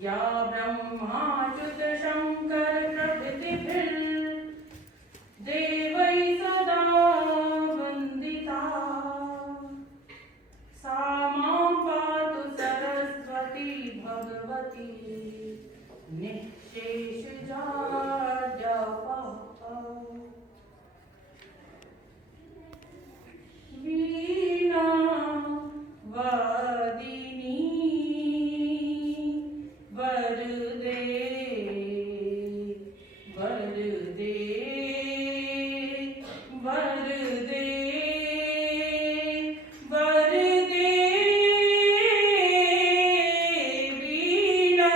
या ब्रह्माच्युत शंकर प्रभृतिभिर्देवैः सदा वन्दिता सा मां पातु सरस्वती भगवती निःशेषजाड्यापः। वीणा वादिनी वरदे वरदे वरदे वरदे वीणा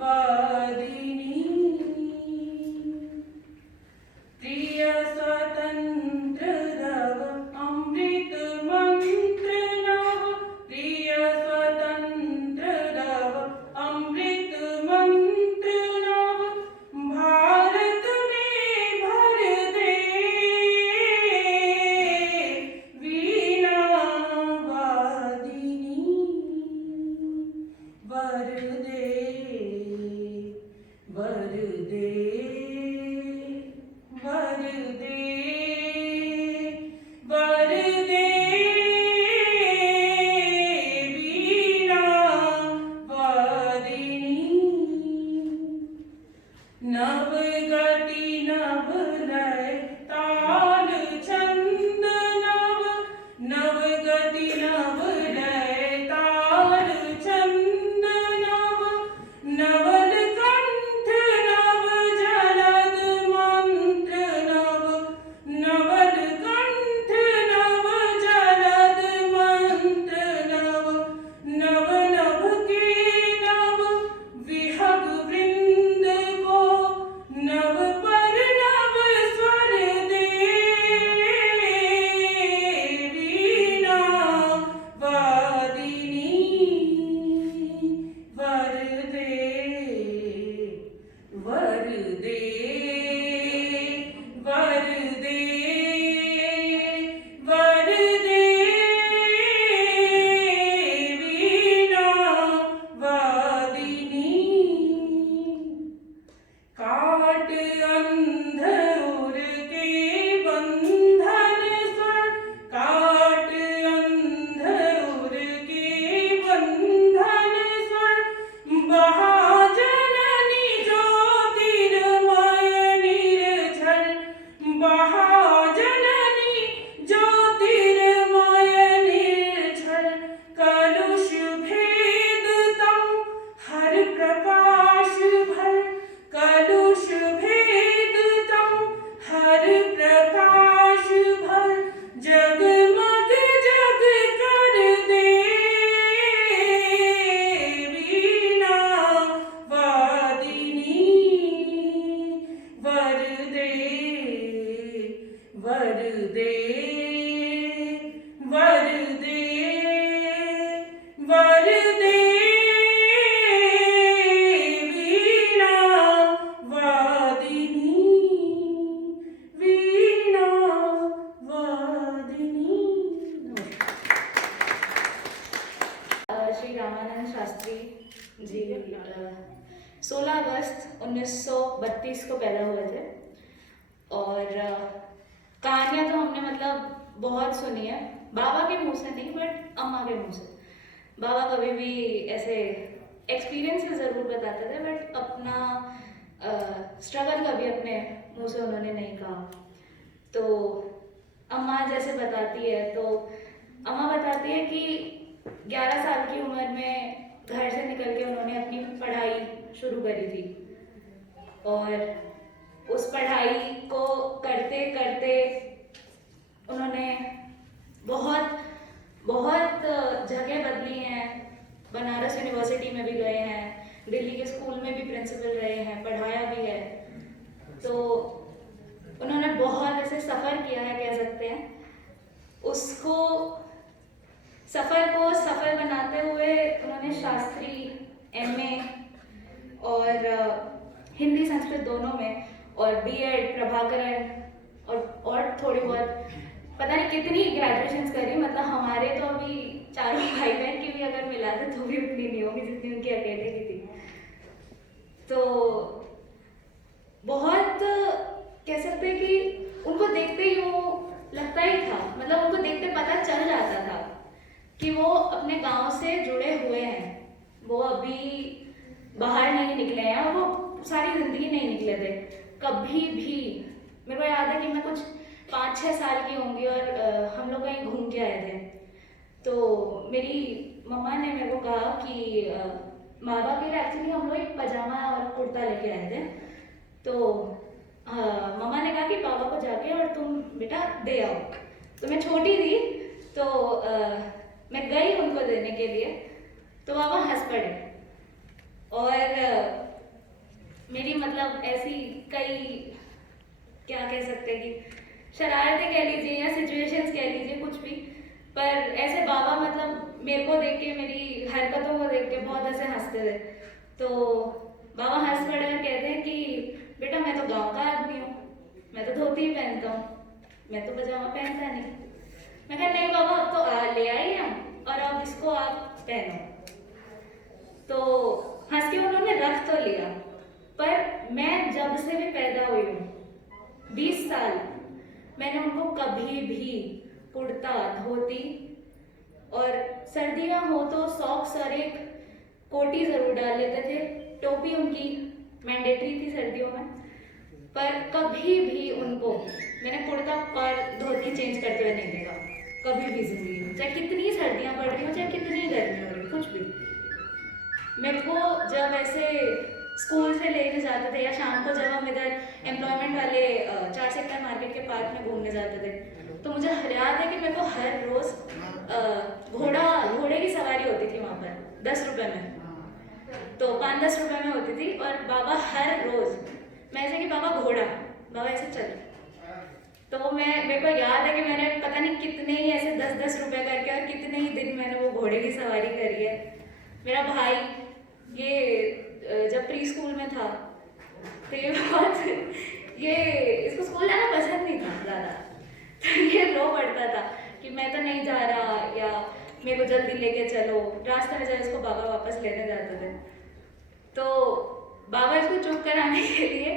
वादिनी प्रिय स्वतंत्र रव अमृत मंत्र नव प्रिय स्वतंत्र रव अमृत मंत्र नव भारत में भर दे वीणा वादिनी वरदे वरदे वरदे वरदे वीणा वादिनी नव गति नव लय ताल छंद नव गति नव लय ताल छंद नवल कंठ नव जलद मंत्र नवल कंठ नव जलद मंत्र नव नभ के नव विहग वृंद को नव पर नव स्वर दे वीणा वादिनी वरदे वरदे वरदे वरदे वीणा वादिनी काट अंध उर के बंधन स्वर काट अंध उर के बंधन स्वर महाजननी ज्योतिर्मय निर्झर महाजननी ज्योतिर्मय निर्झर कलुष भेदतम हर प्रकाश भर कलुष भेदतम हर प्रकाश भर जगमग जग कर दे वीणा वादिनी वरदे वरदे वरदे वरदे वीणा वादिनी वीणा वादिनी। श्री रामानंद शास्त्री जी 16 अगस्त 1932 को पैदा हुए थे और कहानियाँ तो हमने मतलब बहुत सुनी है, बाबा के मुंह से नहीं बट अम्मा के मुंह से। बाबा कभी भी ऐसे एक्सपीरियंसेस ज़रूर बताते थे बट अपना स्ट्रगल कभी अपने मुंह से उन्होंने नहीं कहा। तो अम्मा जैसे बताती है तो अम्मा बताती है कि 11 साल की उम्र में घर से निकल के उन्होंने अपनी पढ़ाई शुरू करी थी और उस पढ़ाई को करते करते उन्होंने बहुत बहुत जगह बदली हैं। बनारस यूनिवर्सिटी में भी गए हैं, दिल्ली के स्कूल में भी प्रिंसिपल रहे हैं, पढ़ाया भी है। तो उन्होंने बहुत ऐसे सफ़र किया है कह सकते हैं। उसको सफ़र को सफ़र बनाते हुए उन्होंने शास्त्री MA और हिंदी संस्कृत दोनों में और B.Ed प्रभाकरण और थोड़ी बहुत पता नहीं कितनी ग्रेजुएशंस करी। मतलब हमारे तो अभी चारों भाई बहन की भी अगर मिला दे तो भी उतनी नहीं होगी जितनी उनकी अकेले की थी। बाहर नहीं निकले हैं और वो सारी ज़िंदगी नहीं निकले थे कभी भी। मेरे को याद है कि मैं कुछ 5-6 साल की होंगी और हम लोग कहीं घूम के आए थे। तो मेरी मम्मा ने मेरे को कहा कि माँ के लिए एक्चुअली हम लोग एक पजामा और कुर्ता लेके आए थे। तो मम्मा ने कहा कि पापा को जाके और तुम बेटा दे आओ। तो मैं छोटी थी तो मैं गई उनको देने के लिए, तो पापा हंस पड़े। और मेरी मतलब ऐसी कई, क्या कह सकते हैं कि शरारतें कह लीजिए या सिचुएशंस कह लीजिए, कुछ भी, पर ऐसे बाबा मतलब मेरे को देख के, मेरी हरकतों को देख के बहुत ऐसे हंसते थे। तो बाबा हंस पड़े और कहते हैं कि बेटा मैं तो गांव का आदमी हूँ, मैं तो धोती ही पहनता हूँ, मैं तो पजामा पहनता नहीं। मैं कहा नहीं बाबा, अब तो ले आई हम और अब इसको आप पहनो। तो हंस के उन्होंने रख तो लिया, पर मैं जब से भी पैदा हुई हूँ 20 साल, मैंने उनको कभी भी कुर्ता, धोती और सर्दियाँ हो तो सॉक्स और एक कोटी ज़रूर डाल लेते थे। टोपी उनकी मैंडेटरी थी सर्दियों में, पर कभी भी उनको मैंने कुर्ता और धोती चेंज करते हुए नहीं देखा कभी भी ज़िंदगी में। चाहे कितनी सर्दियाँ पड़ रही हो, चाहे कितनी गर्मी हो रही, कुछ भी। मेरे को जब ऐसे स्कूल से लेने जाते थे या शाम को जब हम इधर एम्प्लॉयमेंट वाले 4 सेक्टर मार्केट के पार्क में घूमने जाते थे, तो मुझे याद है कि मेरे को हर रोज़ घोड़े की सवारी होती थी वहाँ पर 10 रुपये में। तो 5-10 रुपये में होती थी और बाबा हर रोज़, मैं ऐसे कि बाबा घोड़ा, बाबा ऐसे चल। तो मेरे को याद है कि मैंने पता नहीं कितने ही ऐसे 10-10 रुपये करके और कितने ही दिन मैंने वो घोड़े की सवारी करी है। मेरा भाई ये जब प्री स्कूल में था तो ये इसको स्कूल जाना पसंद नहीं था ज़्यादा, तो ये रो पड़ता था कि मैं तो नहीं जा रहा, या मेरे को जल्दी लेके चलो। रास्ते में जब इसको बाबा वापस लेने जाते थे तो बाबा इसको चुप कराने के लिए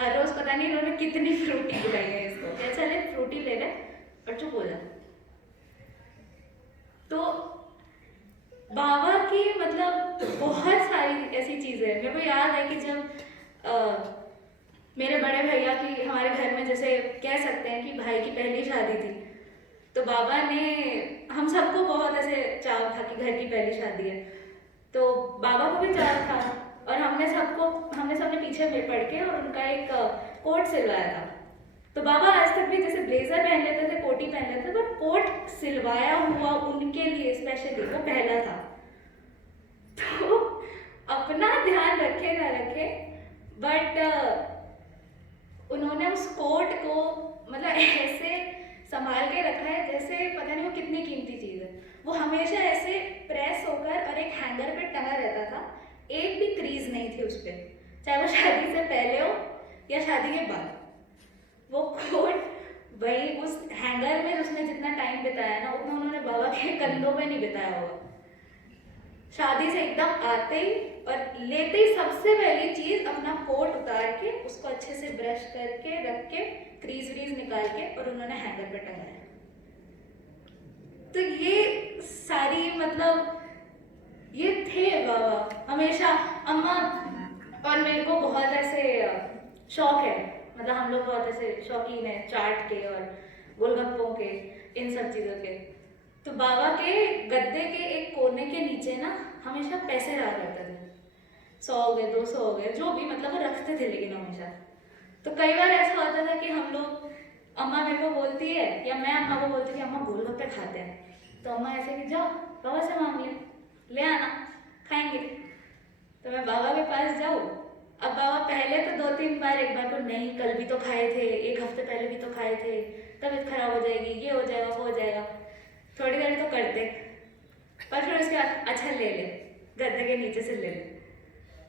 हर रोज़ पता नहीं इन्होंने कितनी फ्रूटी खिलाई है इसको, क्या चले फ्रूटी ले ले और चुप हो जा। तो बाबा की मतलब बहुत सारी ऐसी चीज़ें, मेरे को याद है कि जब मेरे बड़े भैया की हमारे घर में, जैसे कह सकते हैं कि भाई की पहली शादी थी, तो बाबा ने, हम सबको बहुत ऐसे चाव था कि घर की पहली शादी है, तो बाबा को भी चाव था और हमने सबने पीछे पड़ के और उनका एक कोट सिलवाया था। तो बाबा आज तक भी जैसे ब्लेजर पहन लेते थे, कोटी पहन लेते थे, पर कोट सिलवाया हुआ उनके लिए स्पेशली वो पहला था। तो अपना ध्यान रखे ना रखे, बट उन्होंने उस कोट को मतलब ऐसे संभाल के रखा है जैसे पता नहीं वो कितनी कीमती चीज़ है। वो हमेशा ऐसे प्रेस होकर और एक हैंगर पे टंगा रहता था, एक भी क्रीज नहीं थी उस पर, चाहे वो शादी से पहले हो या शादी के बाद। वो कोट वही उस हैंगर में उसने जितना टाइम बिताया ना, उतना उन्होंने बाबा के कंधों में नहीं बिताया होगा। शादी से एकदम आते ही और लेते ही सबसे पहली चीज़ अपना कोट उतार के उसको अच्छे से ब्रश करके रख के क्रीज व्रीज निकाल के और उन्होंने हैंगर पे टंगाया। तो ये सारी मतलब ये थे बाबा हमेशा। अम्मा और मेरे को बहुत ऐसे शौक है, मतलब हम लोग बहुत ऐसे शौकीन हैं चाट के और गोलगप्पों के, इन सब चीज़ों के। तो बाबा के गद्दे के एक कोने के नीचे ना हमेशा पैसे रहा करते थे, 100 हो गए, 200 हो गए, जो भी, मतलब वो रखते थे लेकिन हमेशा। तो कई बार ऐसा होता था कि हम लोग, अम्मा मेरे को बोलती है या मैं अम्मा को बोलती थी अम्मा गोलगप्पे खाते हैं, तो अम्मा ऐसे कि जाओ बाबा से मांग ले आना, खाएंगे। तो मैं बाबा के पास जाऊँ, अब बाबा पहले तो 2-3 बार, एक बार तो नहीं, कल भी तो खाए थे, 1 हफ्ते पहले भी तो खाए थे, तबीयत खराब हो जाएगी, ये हो जाएगा, वो हो जाएगा, थोड़ी देर तो करते, पर फिर उसके बाद अच्छा ले गद्दे के नीचे से ले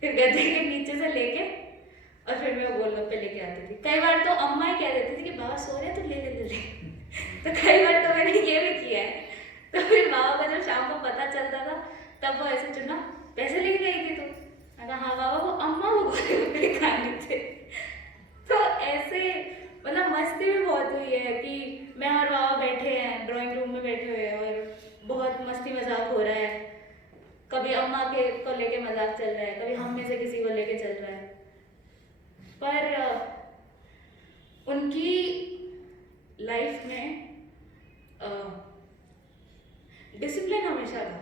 फिर गद्दे के नीचे से लेके और फिर मैं वो गोलगप्पे लेके आती थी। कई बार तो अम्मा ही कह देती थी कि बाबा सो रहे तो ले तो कई बार तो मैंने ये भी किया है। तो फिर बाबा को जब शाम को पता चलता था तब वो ऐसे चुना, पैसे लेके गई थी तू? मैं कहा हाँ बाबा, वो अम्मा वो गोलगप्पे खाने थे। तो ऐसे मतलब मस्ती भी बहुत हुई है कि मैं और बाबा बैठे हैं ड्राइंग रूम में बैठे हुए हैं और बहुत मस्ती मजाक हो रहा है। कभी अम्मा को लेके मजाक चल रहा है, कभी हम में से किसी को लेके चल रहा है। पर उनकी लाइफ में डिसिप्लिन हमेशा था।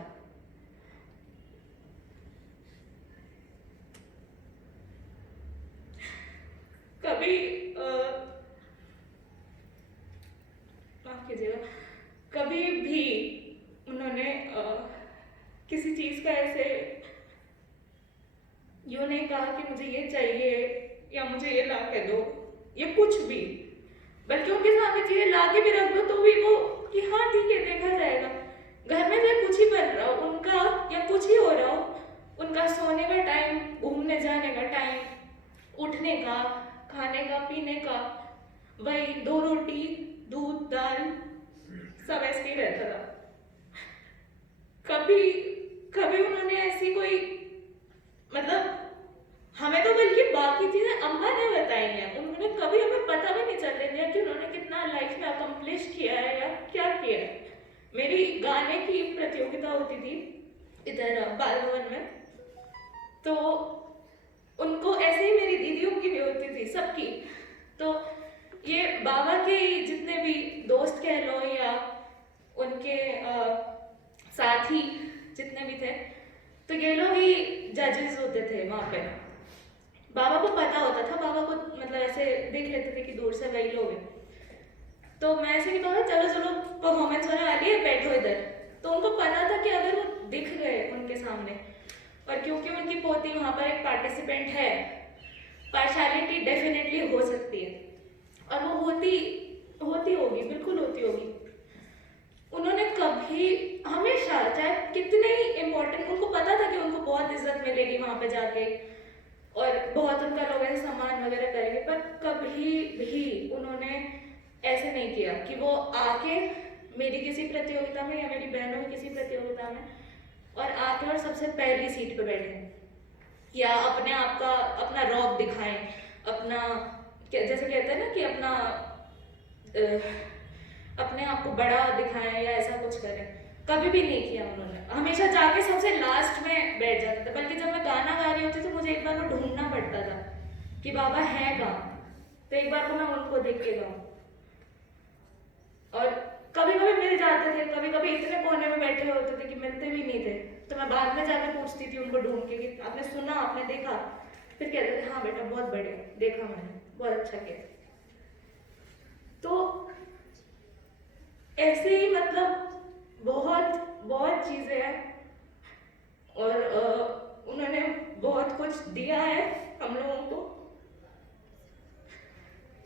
कभी माफ कीजिएगा, कभी भी उन्होंने किसी चीज का ऐसे यूं नहीं कहा कि मुझे ये चाहिए या मुझे ये ला के दो या कुछ भी, बल्कि उनके सामने चीजें ला के भी रख दो तो भी वो कि हाँ ठीक है देखा जाएगा। घर में चाहे कुछ ही बन रहा हो उनका या कुछ ही हो रहा हो, उनका सोने का टाइम, घूमने जाने का टाइम, उठने का, खाने का, पीने का, वही 2 रोटी दूध दाल सब ऐसे ही रहता था। कभी कभी उन्होंने ऐसी कोई मतलब हमें तो बल्कि बाकी चीजें अम्मा ने बताई हैं, उन्होंने कभी हमें पता भी नहीं चलने दिया कि उन्होंने कितना लाइफ में अकम्प्लिश किया है या क्या किया है। मेरी गाने की प्रतियोगिता होती थी इधर बाल भवन में, तो उनको ऐसे ही मेरी दीदियों की भी होती थी, सबकी। तो ये बाबा के जितने भी दोस्त कह लो या उनके साथी जितने भी थे, तो ये लोग ही जजेस होते थे वहाँ पे। बाबा को पता होता था, बाबा को मतलब ऐसे देख लेते थे कि दूर से वही लोग हैं। तो मैं ऐसे नहीं कहूँगा चलो चलो परफॉर्मेंस होने वाली है बैठो इधर, तो उनको पता था कि अगर वो दिख गए उनके सामने, और क्योंकि उनकी पोती वहाँ पर एक पार्टिसिपेंट है, पार्शलिटी डेफिनेटली हो सकती है और वो होती होगी, बिल्कुल होती होगी। उन्होंने कभी हमेशा चाहे कितने ही इम्पोर्टेंट, उनको पता था कि उनको बहुत इज्जत मिलेगी वहाँ पे जाके और बहुत उनका लोग ऐसे सम्मान वगैरह करेंगे, पर कभी भी उन्होंने ऐसे नहीं किया कि वो आके मेरी किसी प्रतियोगिता में या मेरी बहनों की किसी प्रतियोगिता में और आके और सबसे पहली सीट पे बैठे या अपने आप का अपना रौब दिखाएं, अपना जैसे कहते हैं ना कि अपने आप को बड़ा दिखाएं या ऐसा कुछ करें, कभी भी नहीं किया उन्होंने। हमेशा जाके सबसे लास्ट में बैठ जाते थे, बल्कि जब मैं गाना गा रही होती तो मुझे एक बार वो ढूंढना पड़ता था कि बाबा है कहाँ, तो एक बार को मैं उनको देख के गाऊं। और कभी कभी मिल जाते थे, कभी कभी इतने कोने में बैठे होते थे कि मिलते भी नहीं थे, तो मैं बाद में जाकर पूछती थी उनको ढूंढ के कि आपने सुना, आपने देखा? फिर कहते थे हाँ बेटा बहुत बढ़िया, देखा मैंने, बहुत अच्छा किया। तो ऐसे ही मतलब बहुत बहुत चीजें हैं और उन्होंने बहुत कुछ दिया है हम लोगों को।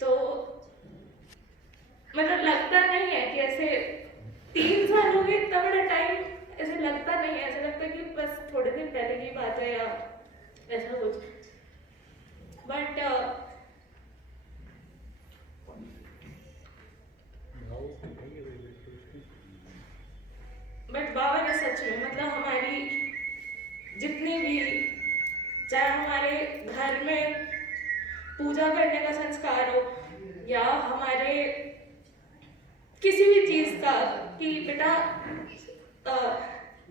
तो मतलब लगता नहीं है कि ऐसे 3 साल हो गए, इतना बड़ा टाइम ऐसे लगता नहीं है, ऐसा लगता है कि बस थोड़े दिन पहले की बात है या ऐसा कुछ। बट बाबा ने सच में मतलब हमारी जितनी भी, चाहे हमारे घर में पूजा करने का संस्कार हो या हमारे किसी भी चीज का, कि बेटा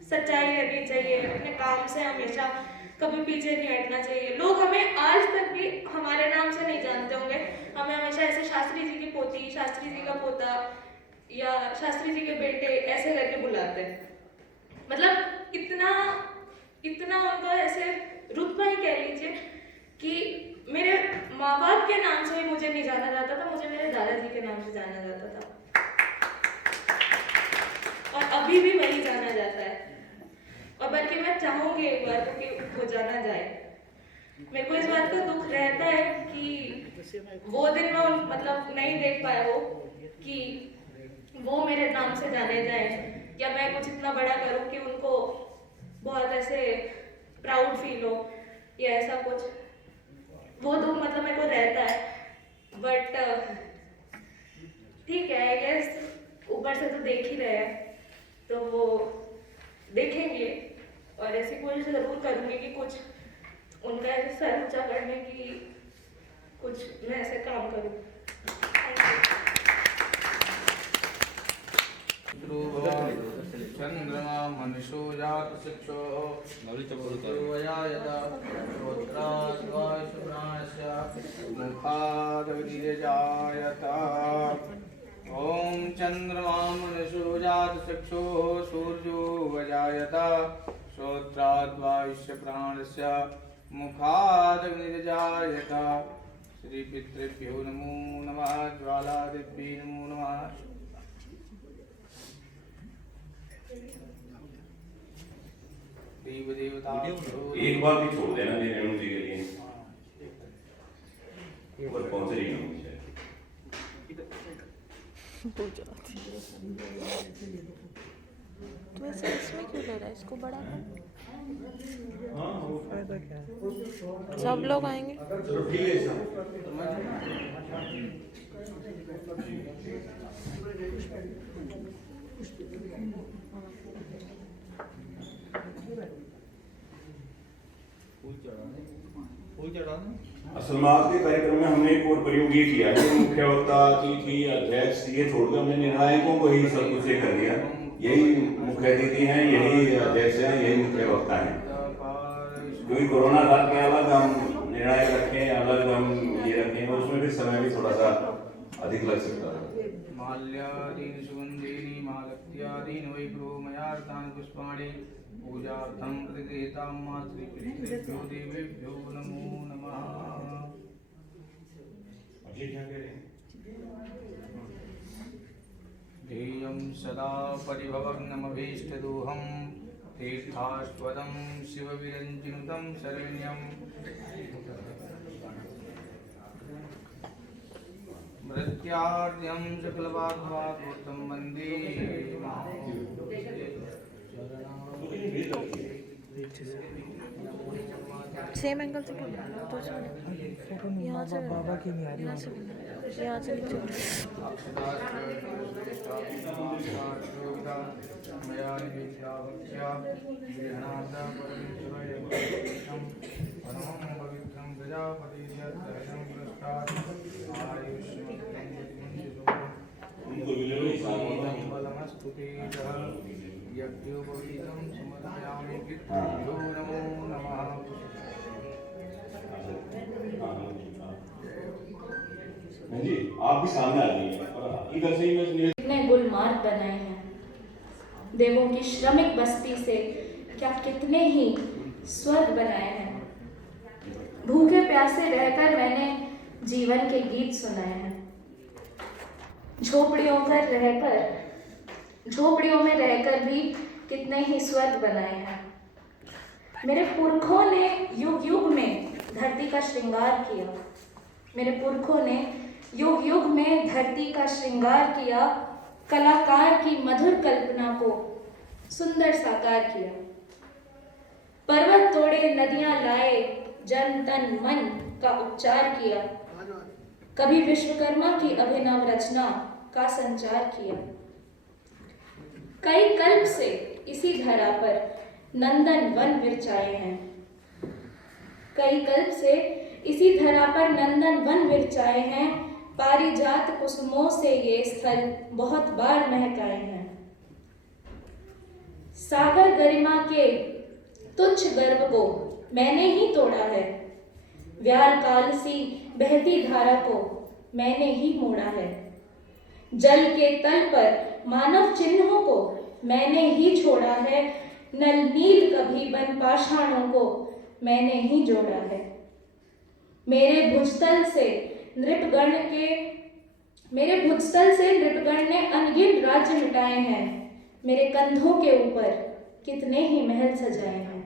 सच्चाई रहनी चाहिए, अपने काम से हमेशा कभी पीछे नहीं हटना चाहिए। लोग हमें आज तक भी हमारे नाम से नहीं जानते होंगे, हमें हमेशा ऐसे शास्त्री जी की पोती, शास्त्री जी का पोता या शास्त्री जी के बेटे ऐसे करके बुलाते हैं। मतलब इतना उनका ऐसे रुतबा ही कह लीजिए कि मेरे माँ बाप के नाम से भी मुझे नहीं जाना जाता था, मुझे मेरे दादाजी के नाम से जाना जाता था और अभी भी वही जाना जाता है। और बल्कि मैं चाहूंगी एक बार कि वो जाना जाए। मेरे को इस बात का दुख रहता है कि वो दिन मैं मतलब नहीं देख पाया वो, कि वो मेरे नाम से जाने जाए या मैं कुछ इतना बड़ा करूं कि उनको बहुत ऐसे प्राउड फील हो या ऐसा कुछ, वो दुख मतलब मेरे को रहता है। बट ठीक है, आई गेस ऊपर से तो देख ही रहे हैं, तो वो देखेंगे और ऐसी कोशिश जरूर करूंगी कि कुछ उनका ऐसे सर ऊंचा करने की कुछ मैं ऐसे काम करूं। तो चंद्रमा मनुष्यो जात शिक्षो सूर्यया यदा श्रोत्राद्वायुप्राणस्य मुखादग्निर्जायत ओम चंद्रमा मनुष्यो जात शिक्षो सूर्यो वजायत श्रोत्राद्वायुष्य प्राणस्य मुखादग्निर्जायत श्री पितृभ्यो नमो नमः ज्वालादिभ्यो नमो नमः देव देवता एक बार भी छोड़ देना मेरे रेणु जी के लिए और पहुंच रही हूँ तो ऐसे इसमें क्यों ले रहा है, इसको बड़ा कर। सब लोग आएंगे। चलो ठीक है साहब। असल में आज के कार्यक्रम में हमने एक और प्रयोग ये किया है, मुख्य वक्ता अतिथि अध्यक्ष ये छोड़कर हमने निर्णायकों को ही सब कुछ कर दिया। यही मुख्य अतिथि हैं, यही अध्यक्ष हैं, यही मुख्य वक्ता हैं। क्योंकि कोरोना काल के अलग हम निर्णायक रखें, अलग हम ये रखें, तो उसमें भी समय भी थोड़ा सा अधिक लग सकता है। माल्यादीन सुगंधीनि मालत्यादीन वैभ्रोमयार्तानि पुष्पाणि पूजार्थं प्रतिगृहीतां मातृपितृभ्यो देवेभ्यो नमो नमः। ध्येयं सदा परिभवग्नमभीष्टदोहं तीर्थास्पदं शिवविरञ्जिनुतं शरण्यम् मृत्यार्ध्यं सकलवाग्वागोतं वन्दे सेम एंगल से तो यहाँ से बाबा की नहीं आ रही, यहाँ से नीचे यज्ञोपवीतं समर्पयामि पितृभ्यो नमो नमः। जी आप भी सामने आ जाइए, इधर से ही मैं कितने गुलमार्ग बनाए हैं देवों की श्रमिक बस्ती से, क्या कितने ही स्वर्ग बनाए हैं। भूखे प्यासे रहकर मैंने जीवन के गीत सुनाए हैं। झोपड़ियों में रहकर भी कितने ही स्वर्ग बनाए हैं। मेरे पुरखों ने युग युग में धरती का श्रृंगार किया। मेरे पुरखों ने युग युग में धरती का श्रृंगार किया। कलाकार की मधुर कल्पना को सुंदर साकार किया। पर्वत तोड़े, नदियां लाए, जन तन मन का उपचार किया। कभी विश्वकर्मा की अभिनव रचना का संचार किया। कई कल्प से इसी धरा पर नंदन वन विरचाए हैं। कई कल्प से इसी धरा पर नंदन वन विरचाए हैं। पारिजात कुसुमों से ये स्थल बहुत बार महकाए हैं। सागर गरिमा के तुच्छ गर्व को मैंने ही तोड़ा है। व्याल काल सी बहती धारा को मैंने ही मोड़ा है। जल के तल पर मानव चिन्हों को मैंने ही छोड़ा है। नल नील कभी बन पाषाणों को मैंने ही जोड़ा है। मेरे भुजतल से नृपगण ने अनगिन राज्य मिटाए हैं। मेरे कंधों के ऊपर कितने ही महल सजाए हैं।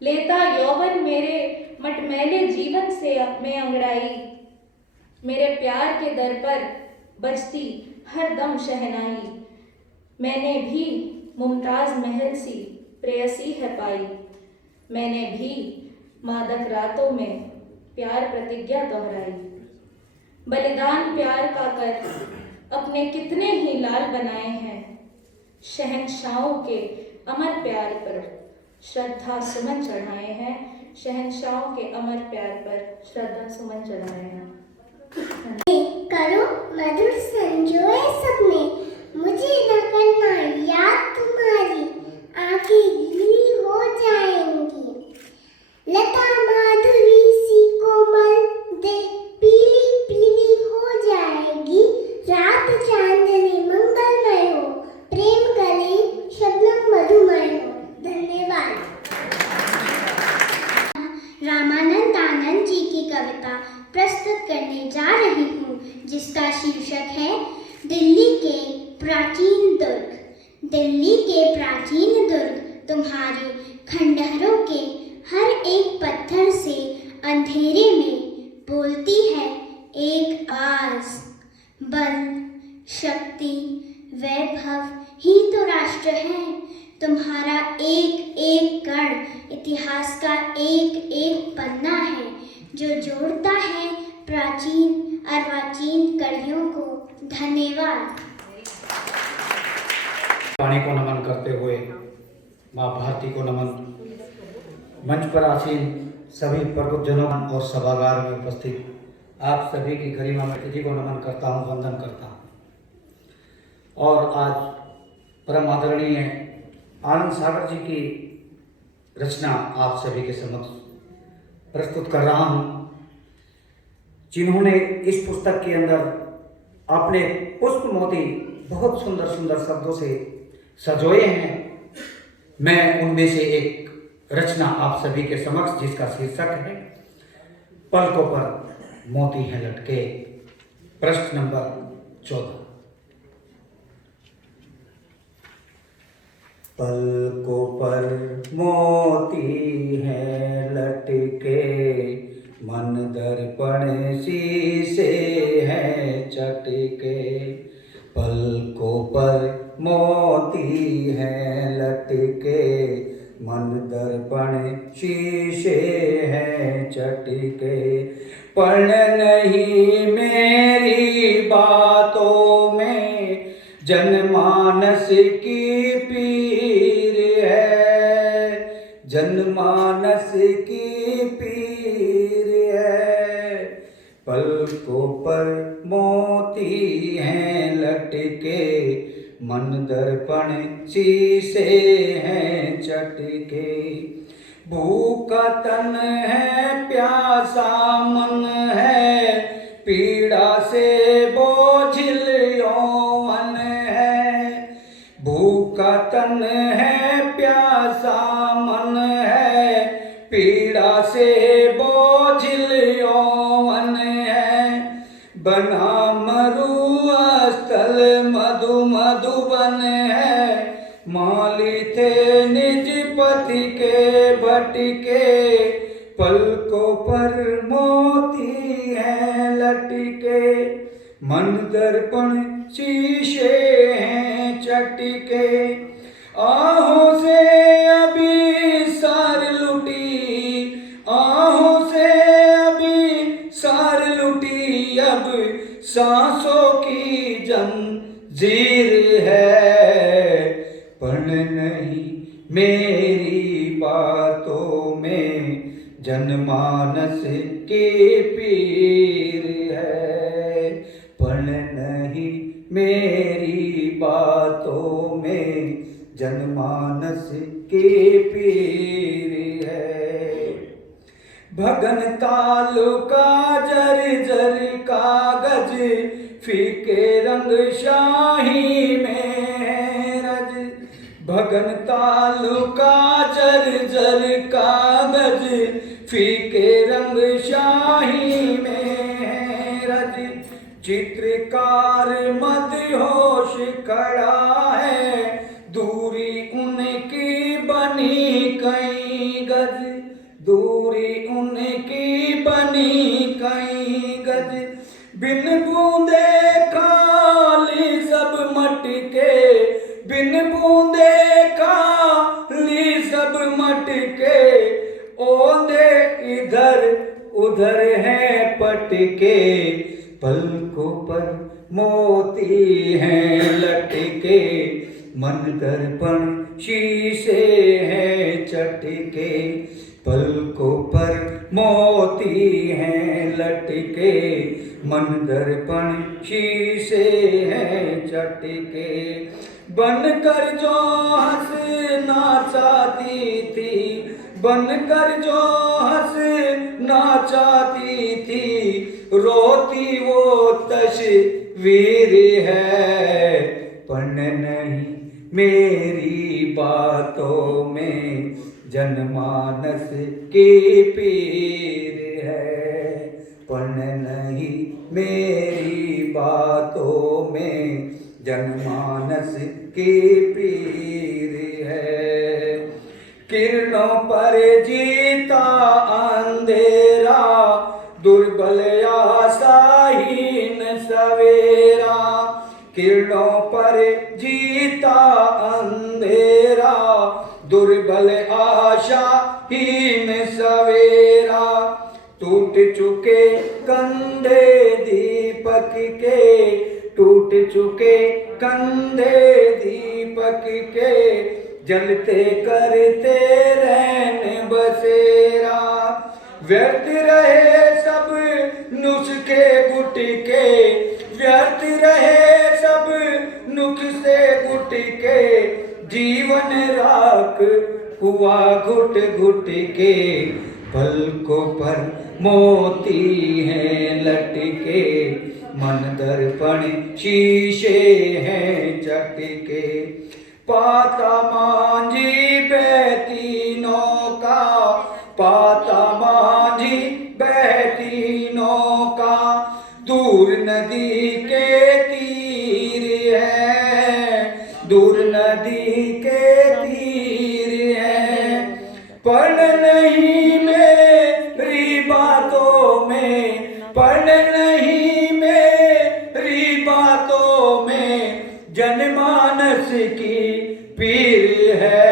लेता यौवन मेरे मटमैले जीवन से में अंगड़ाई। मेरे प्यार के दर पर बजती हर दम शहनाई। मैंने भी मुमताज महल सी प्रेयसी है पाई। मैंने भी मादक रातों में प्यार प्रतिज्ञा दोहराई। बलिदान प्यार का कर अपने कितने ही लाल बनाए हैं। शहंशाहों के अमर प्यार पर श्रद्धा सुमन चढ़ाए हैं। शहंशाहों के अमर प्यार पर श्रद्धा सुमन चढ़ाए हैं। करो मधुर संजोए सपने, मुझे न करना याद तुम्हारी, आंखें गीली हो जाएंगी। लता माधुरी सी कोमल दे पीली पीली हो जाएगी। रात चांदनी मंगलमय हो, प्रेम गले शबनम मधुमय हो। धन्यवाद। रामानंद आनंद जी की कविता प्रस्तुत करने जा रही हूँ, जिसका शीर्षक है दिल्ली के प्राचीन दुर्ग। दिल्ली के प्राचीन दुर्ग तुम्हारे खंडहरों के हर एक पत्थर से अंधेरे में बोलती है एक आवाज। बल, शक्ति, वैभव ही तो राष्ट्र है। तुम्हारा एक एक कण इतिहास का एक एक पन्ना है, जो जोड़ता है प्राचीन अर्वाचीन कड़ियों को। धन्यवाद। वाणी को नमन करते हुए माँ भारती को नमन। मंच पर आसीन सभी प्रबुद्धजनों और सभागार में उपस्थित आप सभी की गरिमा में तिथि को नमन करता हूँ, वंदन करता हूँ। और आज परम आदरणीय आनंद सागर जी की रचना आप सभी के समक्ष प्रस्तुत कर रहा हूँ, जिन्होंने इस पुस्तक के अंदर अपने पुष्प मोती बहुत सुंदर सुंदर शब्दों से सजोए हैं। मैं उनमें से एक रचना आप सभी के समक्ष, जिसका शीर्षक है पलकों पर मोती हैं लटके। प्रश्न नंबर 14। पलकों पर मोती हैं लटके, मन दर्पण शीशे हैं चटके। पलकों पर मोती हैं लटके, मन दर्पण शीशे हैं चटके। पण नहीं मेरी बातों में जनमानस की पीर है, जनमानस की पीर है। पलकों पर मोती हैं लटके, मन दर्पण शीशे हैं चटके। भूखा तन है प्यासा मन है, पीड़ा से बोझिल यौवन है। भूखा तन है प्यासा मन है, पीड़ा से बोझिल यौवन है। बना मरुस्थल मधु मधुबन है, माली थे निज पति के भटके। पलकों पर मोती हैं लटके, मन दर्पण शीशे हैं चटके। आहों से अभी सार लुटी, आहों से अभी सार लुटी, अब सांसों की जंजीर है। पण नहीं मेरी बातों में जनमानस की पीर है। पण नहीं मेरी बातों में जनमानस की पीर है। भगन तालुका जर्जर कागज, फीके रंग शाही में रज। भगन तालुका जर्जर कागज, फीके रंग शाही में रज। चित्रकार मदहोश खड़ा है, दूरी उनकी बनी कई गज, दूरी उनकी बनी कई गज। बिन बूंदे खाली सब मटके, बिन बूंदे खाली सब मटके। ओंदे इधर उधर हैं पटके, पलकों पर मोती हैं लटके। मन दर्पण शीशे हैं चटके, पलकों पर मोती हैं लटके, मन दर्पण शीशे हैं चटके। बनकर जो हंसना चाहती थी, बनकर जो हंसना चाहती थी, रोती वो तस्वीर है। पण नहीं मेरी बातों में जनमानस की पीर है। पण नहीं मेरी बातों में जनमानस की पीर है। किरणों पर जीता अंधेरा, दुर्बल आशाहीन सवेरा। किरणों पर जीता अंधेरा, दुर्बल आशाहीन सवेरा। टूट चुके कंधे दीपक के, टूट चुके कंधे दीपक के, जलते करते रहन बसेरा। व्यर्थ रहे सब नुस्खे गुटके, व्यर्थ रहे सब नुस्खे गुटके, जीवन राख हुआ घुट घुट के। पलकों पर मोती हैं लटके, मन दर्पण शीशे हैं चटके। पाता मांझी बहती नौका, पाता मांझी बहती नौका, दूर नदी के तीर है, दूर नदी के तीर है। पण नहीं मेरी बातों में, पण नहीं मेरी बातों में जनमानस की पीर है।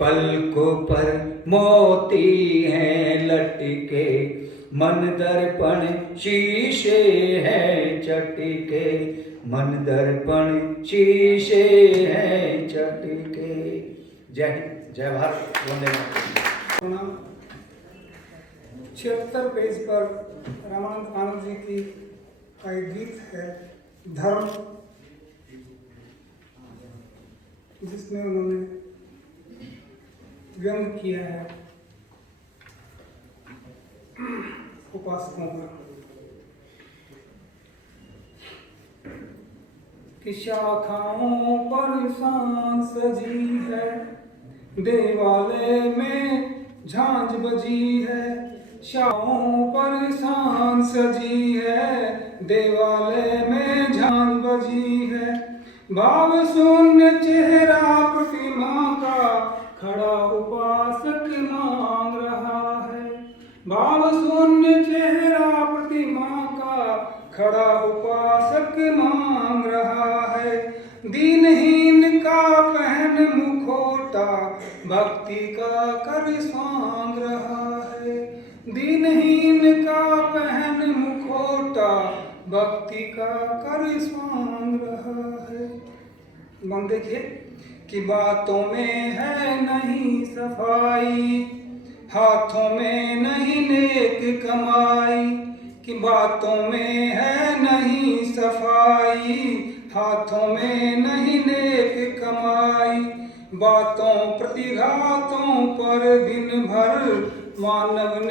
पलकों पर मोती हैं लटके, मन दर्पण शीशे हैं चटके, मन दर्पण शीशे हैं चटके। जय हिंद, जय भारत, वंदे मातरम। 76 पेज पर रामानंद आनंद जी की का एक गीत है धर्म, जिसमें उन्होंने व्यंग किया है उपासकों पर कि शाखाओं पर सांस सजी है, देवालय में झांझ बजी है। शाखाओं पर सांस सजी है, देवालय में झांझ बजी है। भाव शून्य चेहरा प्रतिमा का खड़ा उपासक मांग रहा है। भाव शून्य चेहरा प्रतिमा का खड़ा उपासक मांग रहा है। दीनहीन का पहन मुखोटा भक्ति का कर स्वांग रहा है। दीनहीन का पहन मुखोटा भक्ति का कर स्वांग रहा है। मन देखिए कि बातों में है नहीं सफाई, हाथों में नहीं नेक कमाई। कि बातों में है नहीं सफाई, हाथों में नहीं नेक कमाई। बातों प्रतिघातों पर दिन भर मानव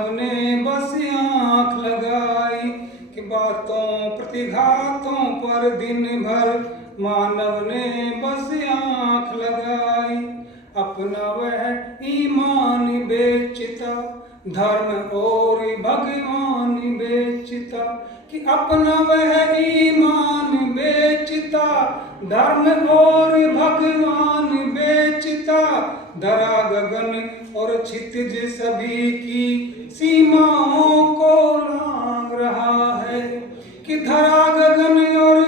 ने बस आँख लगाई। कि बातों प्रतिघातों पर दिन भर मानव ने बस आँख लगाई। अपना वह ईमान बेचता, धर्म और भगवान बेचता। कि अपना वह ईमान बेचता, धर्म और भगवान बेचता। धरा गगन और क्षितिज सभी की सीमाओं को लांघ रहा है। कि धरा गगन और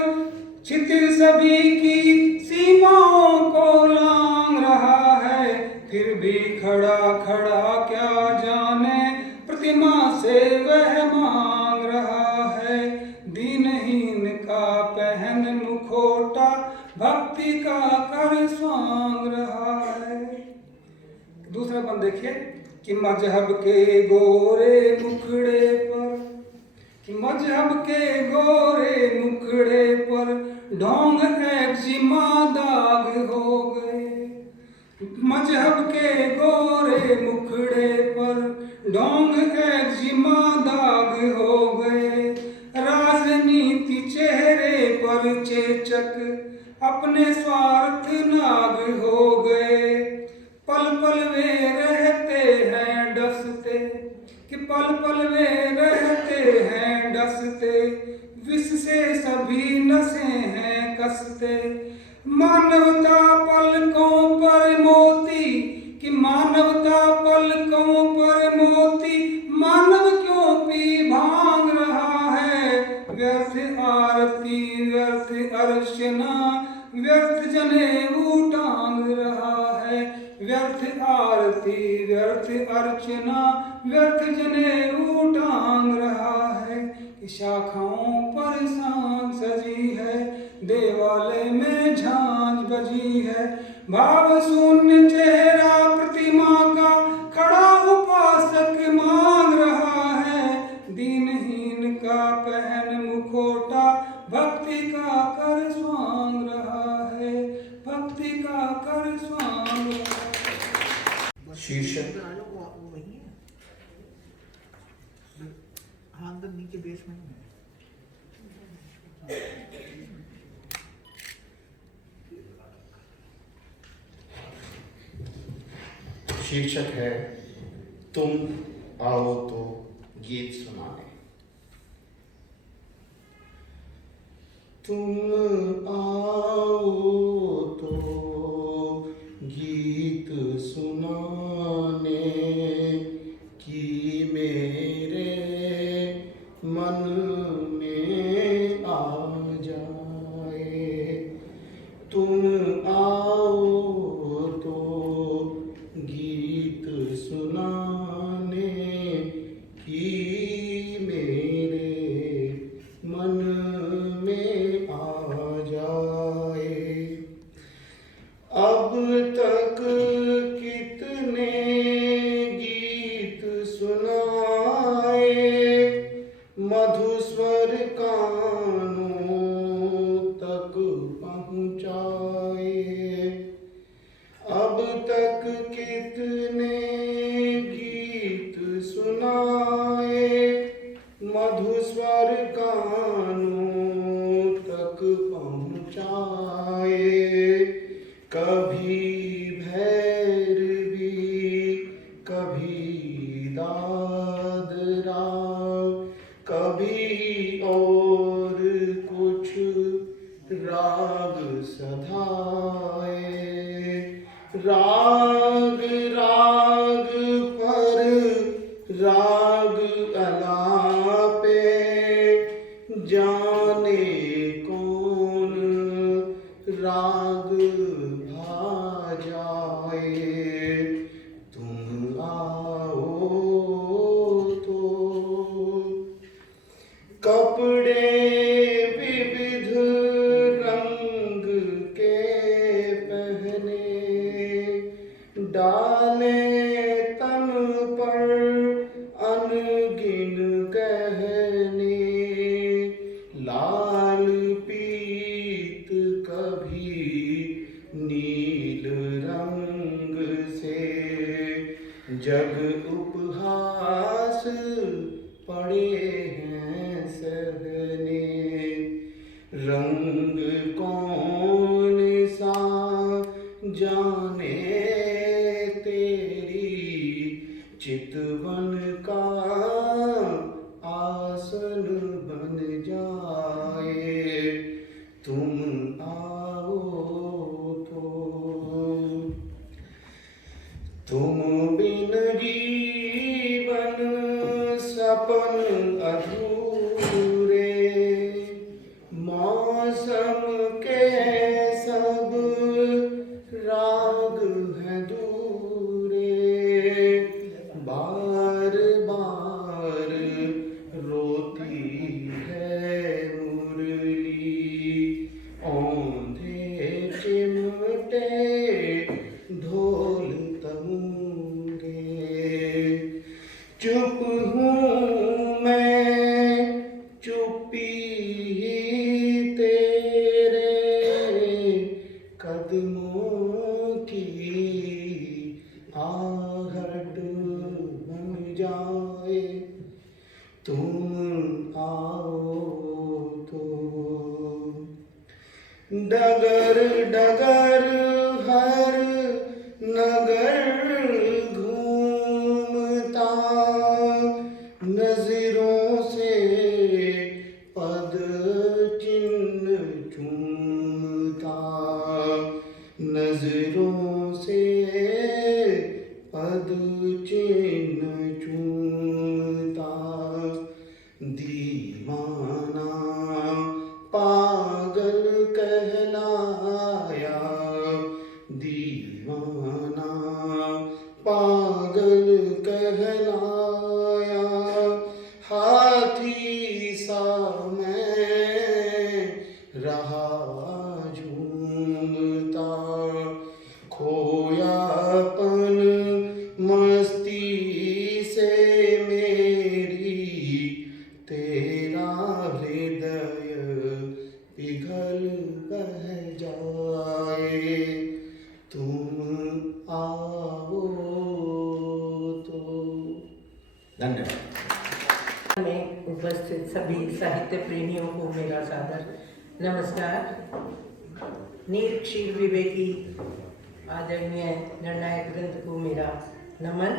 क्षितिज सभी की सीमाओं को लांघ रहा है। फिर भी खड़ा खड़ा क्या जाने प्रतिमा से वह मांग रहा है। दीनहीन का पहन मुखोटा भक्ति का कर स्वांग रहा है। दूसरा बंद देखिए कि मजहब के गोरे मुखड़े पर, कि मजहब के गोरे मुखड़े पर ढोंग एक्जिमा दाग हो गए। मजहब के गोरे मुखड़े पर ढोंग एक्जिमा दाग हो गए। राजनीति चेहरे पर चेचक अपने स्वार्थ नाग हो गए। पल पल वे रहते हैं डसते, कि पल पल वे रहते हैं डसते, विष से सभी नसें हैं कसते। मानवता पलकों पर मोती, कि मानवता पलकों पर मोती, मानव क्यों पी भांग रहा है। व्यर्थ आरती व्यर्थ अर्चना व्यर्थ जनेऊ टांग रहा है। व्यर्थ आरती व्यर्थ अर्चना व्यर्थ जनेऊ टांग रहा है। कि शाखाओं पर सांस सजी है, देवालय में झांझ बजी है। भाव शून्य चेहरा प्रतिमा का खड़ा उपासक मांग रहा है। दीनहीन का पहन मुखोटा भक्ति का कर स्वांग रहा है। भक्ति का कर स्वांग रहा है। शीर्षक नीचे बेसमेंट में शीर्षक है तुम आओ तो गीत सुनाने। तुम आओ तो गीत सुनाने की मेरे मन में आ जाए। तुम आओ तो गीत सुनाने की मेरे मन में आ जाए। अब तक कितने गीत सुनाए, मधुस्वर कानों तक पहुँचाए। अब तक कितने गीत सुनाए, मधुस्वर कानों तक पहुँचाए। कभी भैरवी कभी दादरा, कभी और कुछ राग सधाए। राग राग पर राग अलापे, जाने कौन राग भा जाए। तुम आओ तो कपड़े विविध रंग के पहने, डाले तन पर अनगिन गहने। लाल पीत कभी नील रंग से, जग उपहास पड़े हैं सहने। रंग कौन सा जाने तेरी चितवन का आसन बन जाए। तुम आओ तो तुम बिन जीवन सपन अधूरे। मौसम के सब राग हैं दूरे। बार बार रोती है मुरली, औंधे चिमटे ढोल तमूरे। चुप हूँ मैं, चुप्पी ही तेरे कदमों की आहट बन जाए। तुम आओ तो डगर डगर हर नगर घूमता, नजरों से पद चिन्ह चूमता, नजरों से पद चिन्ह चूमता। दीवाना पागल कहलाया, दीवाना पागल कहलाया। हाथी सा मैं रहा झूमता, खोयापन मस्ती से मेरी, तेरा हृदय पिघल बह जाए। तुम आओ तो। धन्यवाद। में उपस्थित सभी साहित्य प्रेमियों को मेरा सादर नमस्कार। नीर क्षीर विवेकी आदरणीय निर्णायक ग्रंथ को मेरा नमन।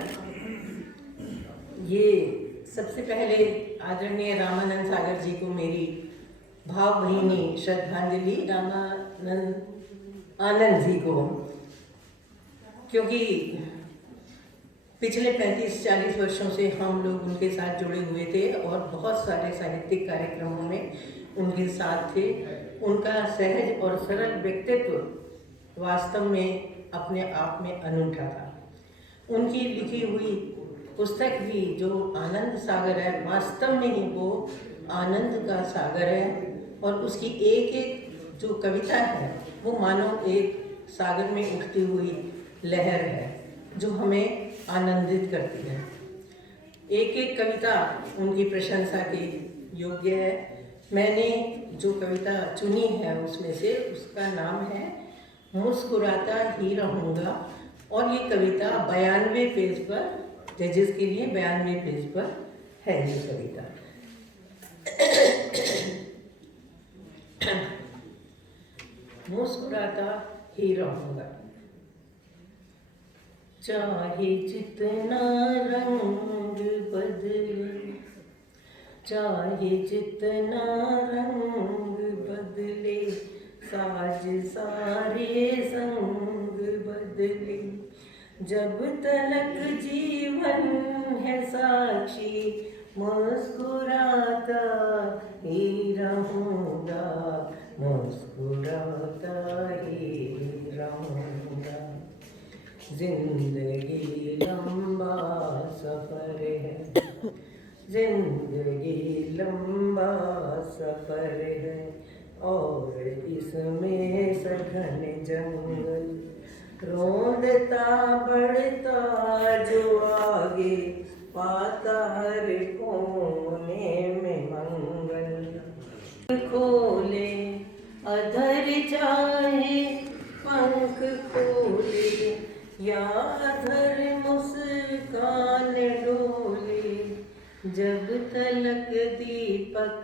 ये सबसे पहले आदरणीय रामानंद सागर जी को मेरी भावभीनी श्रद्धांजलि, रामानंद आनंद जी को, क्योंकि पिछले 35-40 वर्षों से हम लोग उनके साथ जुड़े हुए थे और बहुत सारे साहित्यिक कार्यक्रमों में उनके साथ थे। उनका सहज और सरल व्यक्तित्व वास्तव में अपने आप में अनूठा था। उनकी लिखी हुई पुस्तक भी जो आनंद सागर है, वास्तव में ही वो आनंद का सागर है और उसकी एक एक जो कविता है वो मानो एक सागर में उठती हुई लहर है जो हमें आनंदित करती है। एक एक कविता उनकी प्रशंसा के योग्य है। मैंने जो कविता चुनी है उसमें से उसका नाम है मुस्कुराता ही रहूँगा और ये कविता 92 पेज पर, जजेस के लिए 92 पेज पर है ये कविता। मुस्कुराता ही रहूँगा। चाहे जितना रंग बदले, चाहे जितना रंग बदले, साज सारे संग बदले, जब तलक जीवन है साक्षी मुस्कुराता ही रहूँगा, मुस्कुराता ही रहूँगा। जिंदगी लंबा सफर है, जिंदगी लंबा सफर है और इसमें सघन जंगल, रोंदता बढ़ता जो आगे, पाता हर कोने में मंगल। खोले अधर चाहे पंख खोले, या अधर मुस्कान डोले, जब तलक दीपक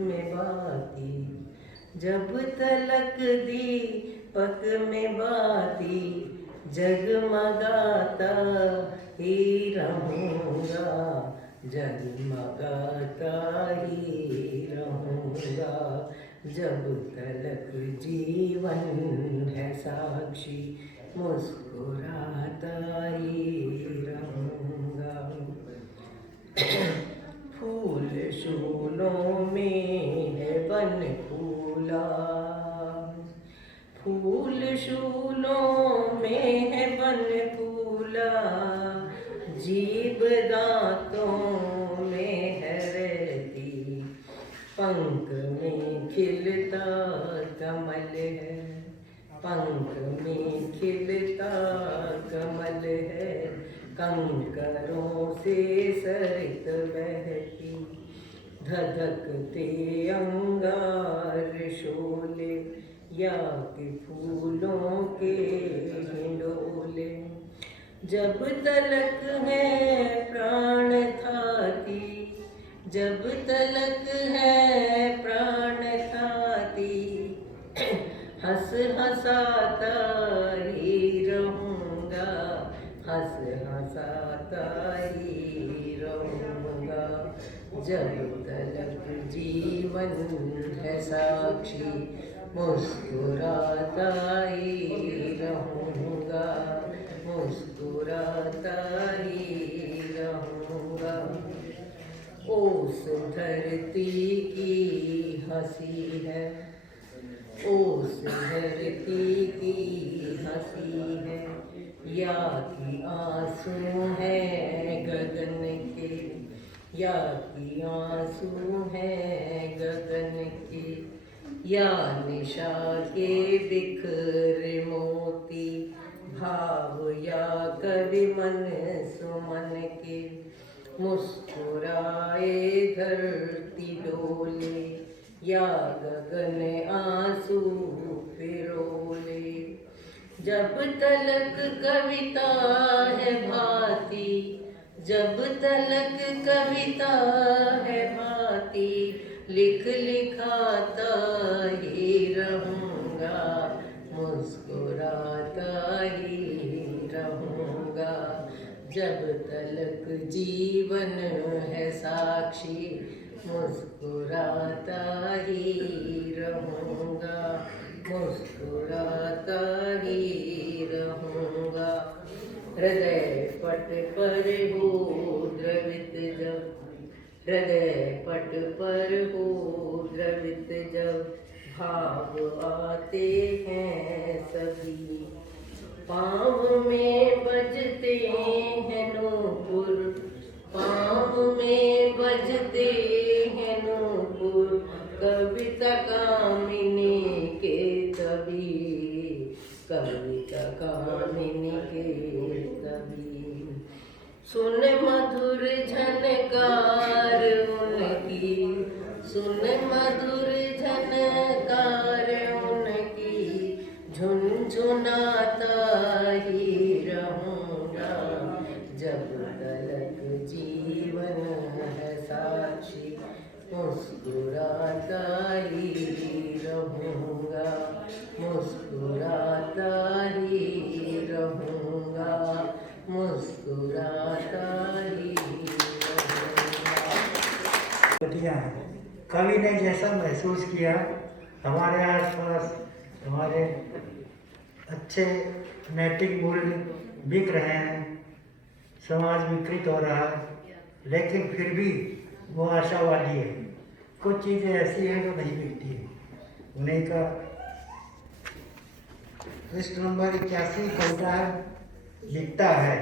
में बाती, जब तलक दीपक में बाती, जगमगाता ही रहूँगा, जगमगाता ही रहूँगा, जब तलक जीवन है साक्षी मुस्कुराता ही रहूँगा। फूल शूलों में है बन फूला, फूल शूलों में है बन फूला, जीभ दांतों में है रहती, पंख में खिलता कमल है, पंख में खिलता कमल है, कंकरों से सरित बहती, धधकते अंगार शोले, या कि फूलों के हिंडोले। जब तलक है प्राण थाती, जब तलक है प्राण थाती, हंस हंसाता ही रहूँगा, हंस हंसाता ही रहूँगा। जब तलक जीवन है साक्षी, मुस्कुराता ही रहूँगा, मुस्कुराता ही रहूँगा। ओस धरती की हंसी है, ओस धरती की हंसी है, या कि आंसू है गगन के, या कि आंसू है गगन के, या निशा के बिखरे मोती, भाव या कवि मन सुमन के। मुस्कुराए धरती डोले, या गगन आंसू फिरोले। जब तलक कविता है भाती, जब तलक कविता है भाती, लिख लिखाता ही रहूँगा, मुस्कुराता ही रहूँगा। जब तलक जीवन है साक्षी, मुस्कुराता ही रहूँगा, मुस्कुराता ही रहूँगा। हृदय पट पर हो द्रवित जब, हृदय पट पर हो द्रवित जब, भाव आते हैं सभी। पाँव में बजते हैं नूपुर, पाँव में बजते हैं नूपुर, कविता कामिनी के तभी, कविता कामिनी के तभी। सुन मधुर झनकार उनकी, सुन मधुर झनकार उनकी, झुनझुनाता ही रहूँगा। जब तलक जीवन है साक्षी, मुस्कुराता ही रहूँगा, मुस्कुराता ही रहूँगा, मुस्कुराता ही रहूँगा। कवि ने जैसा महसूस किया, हमारे आसपास हमारे अच्छे नैतिक मूल्य बिक रहे हैं, समाज विकृत हो रहा है, लेकिन फिर भी वो आशावादी है। कुछ चीज़ें ऐसी हैं जो नहीं बिकती है। उन्हीं का पृष्ठ नंबर 81 कविता लिखता है,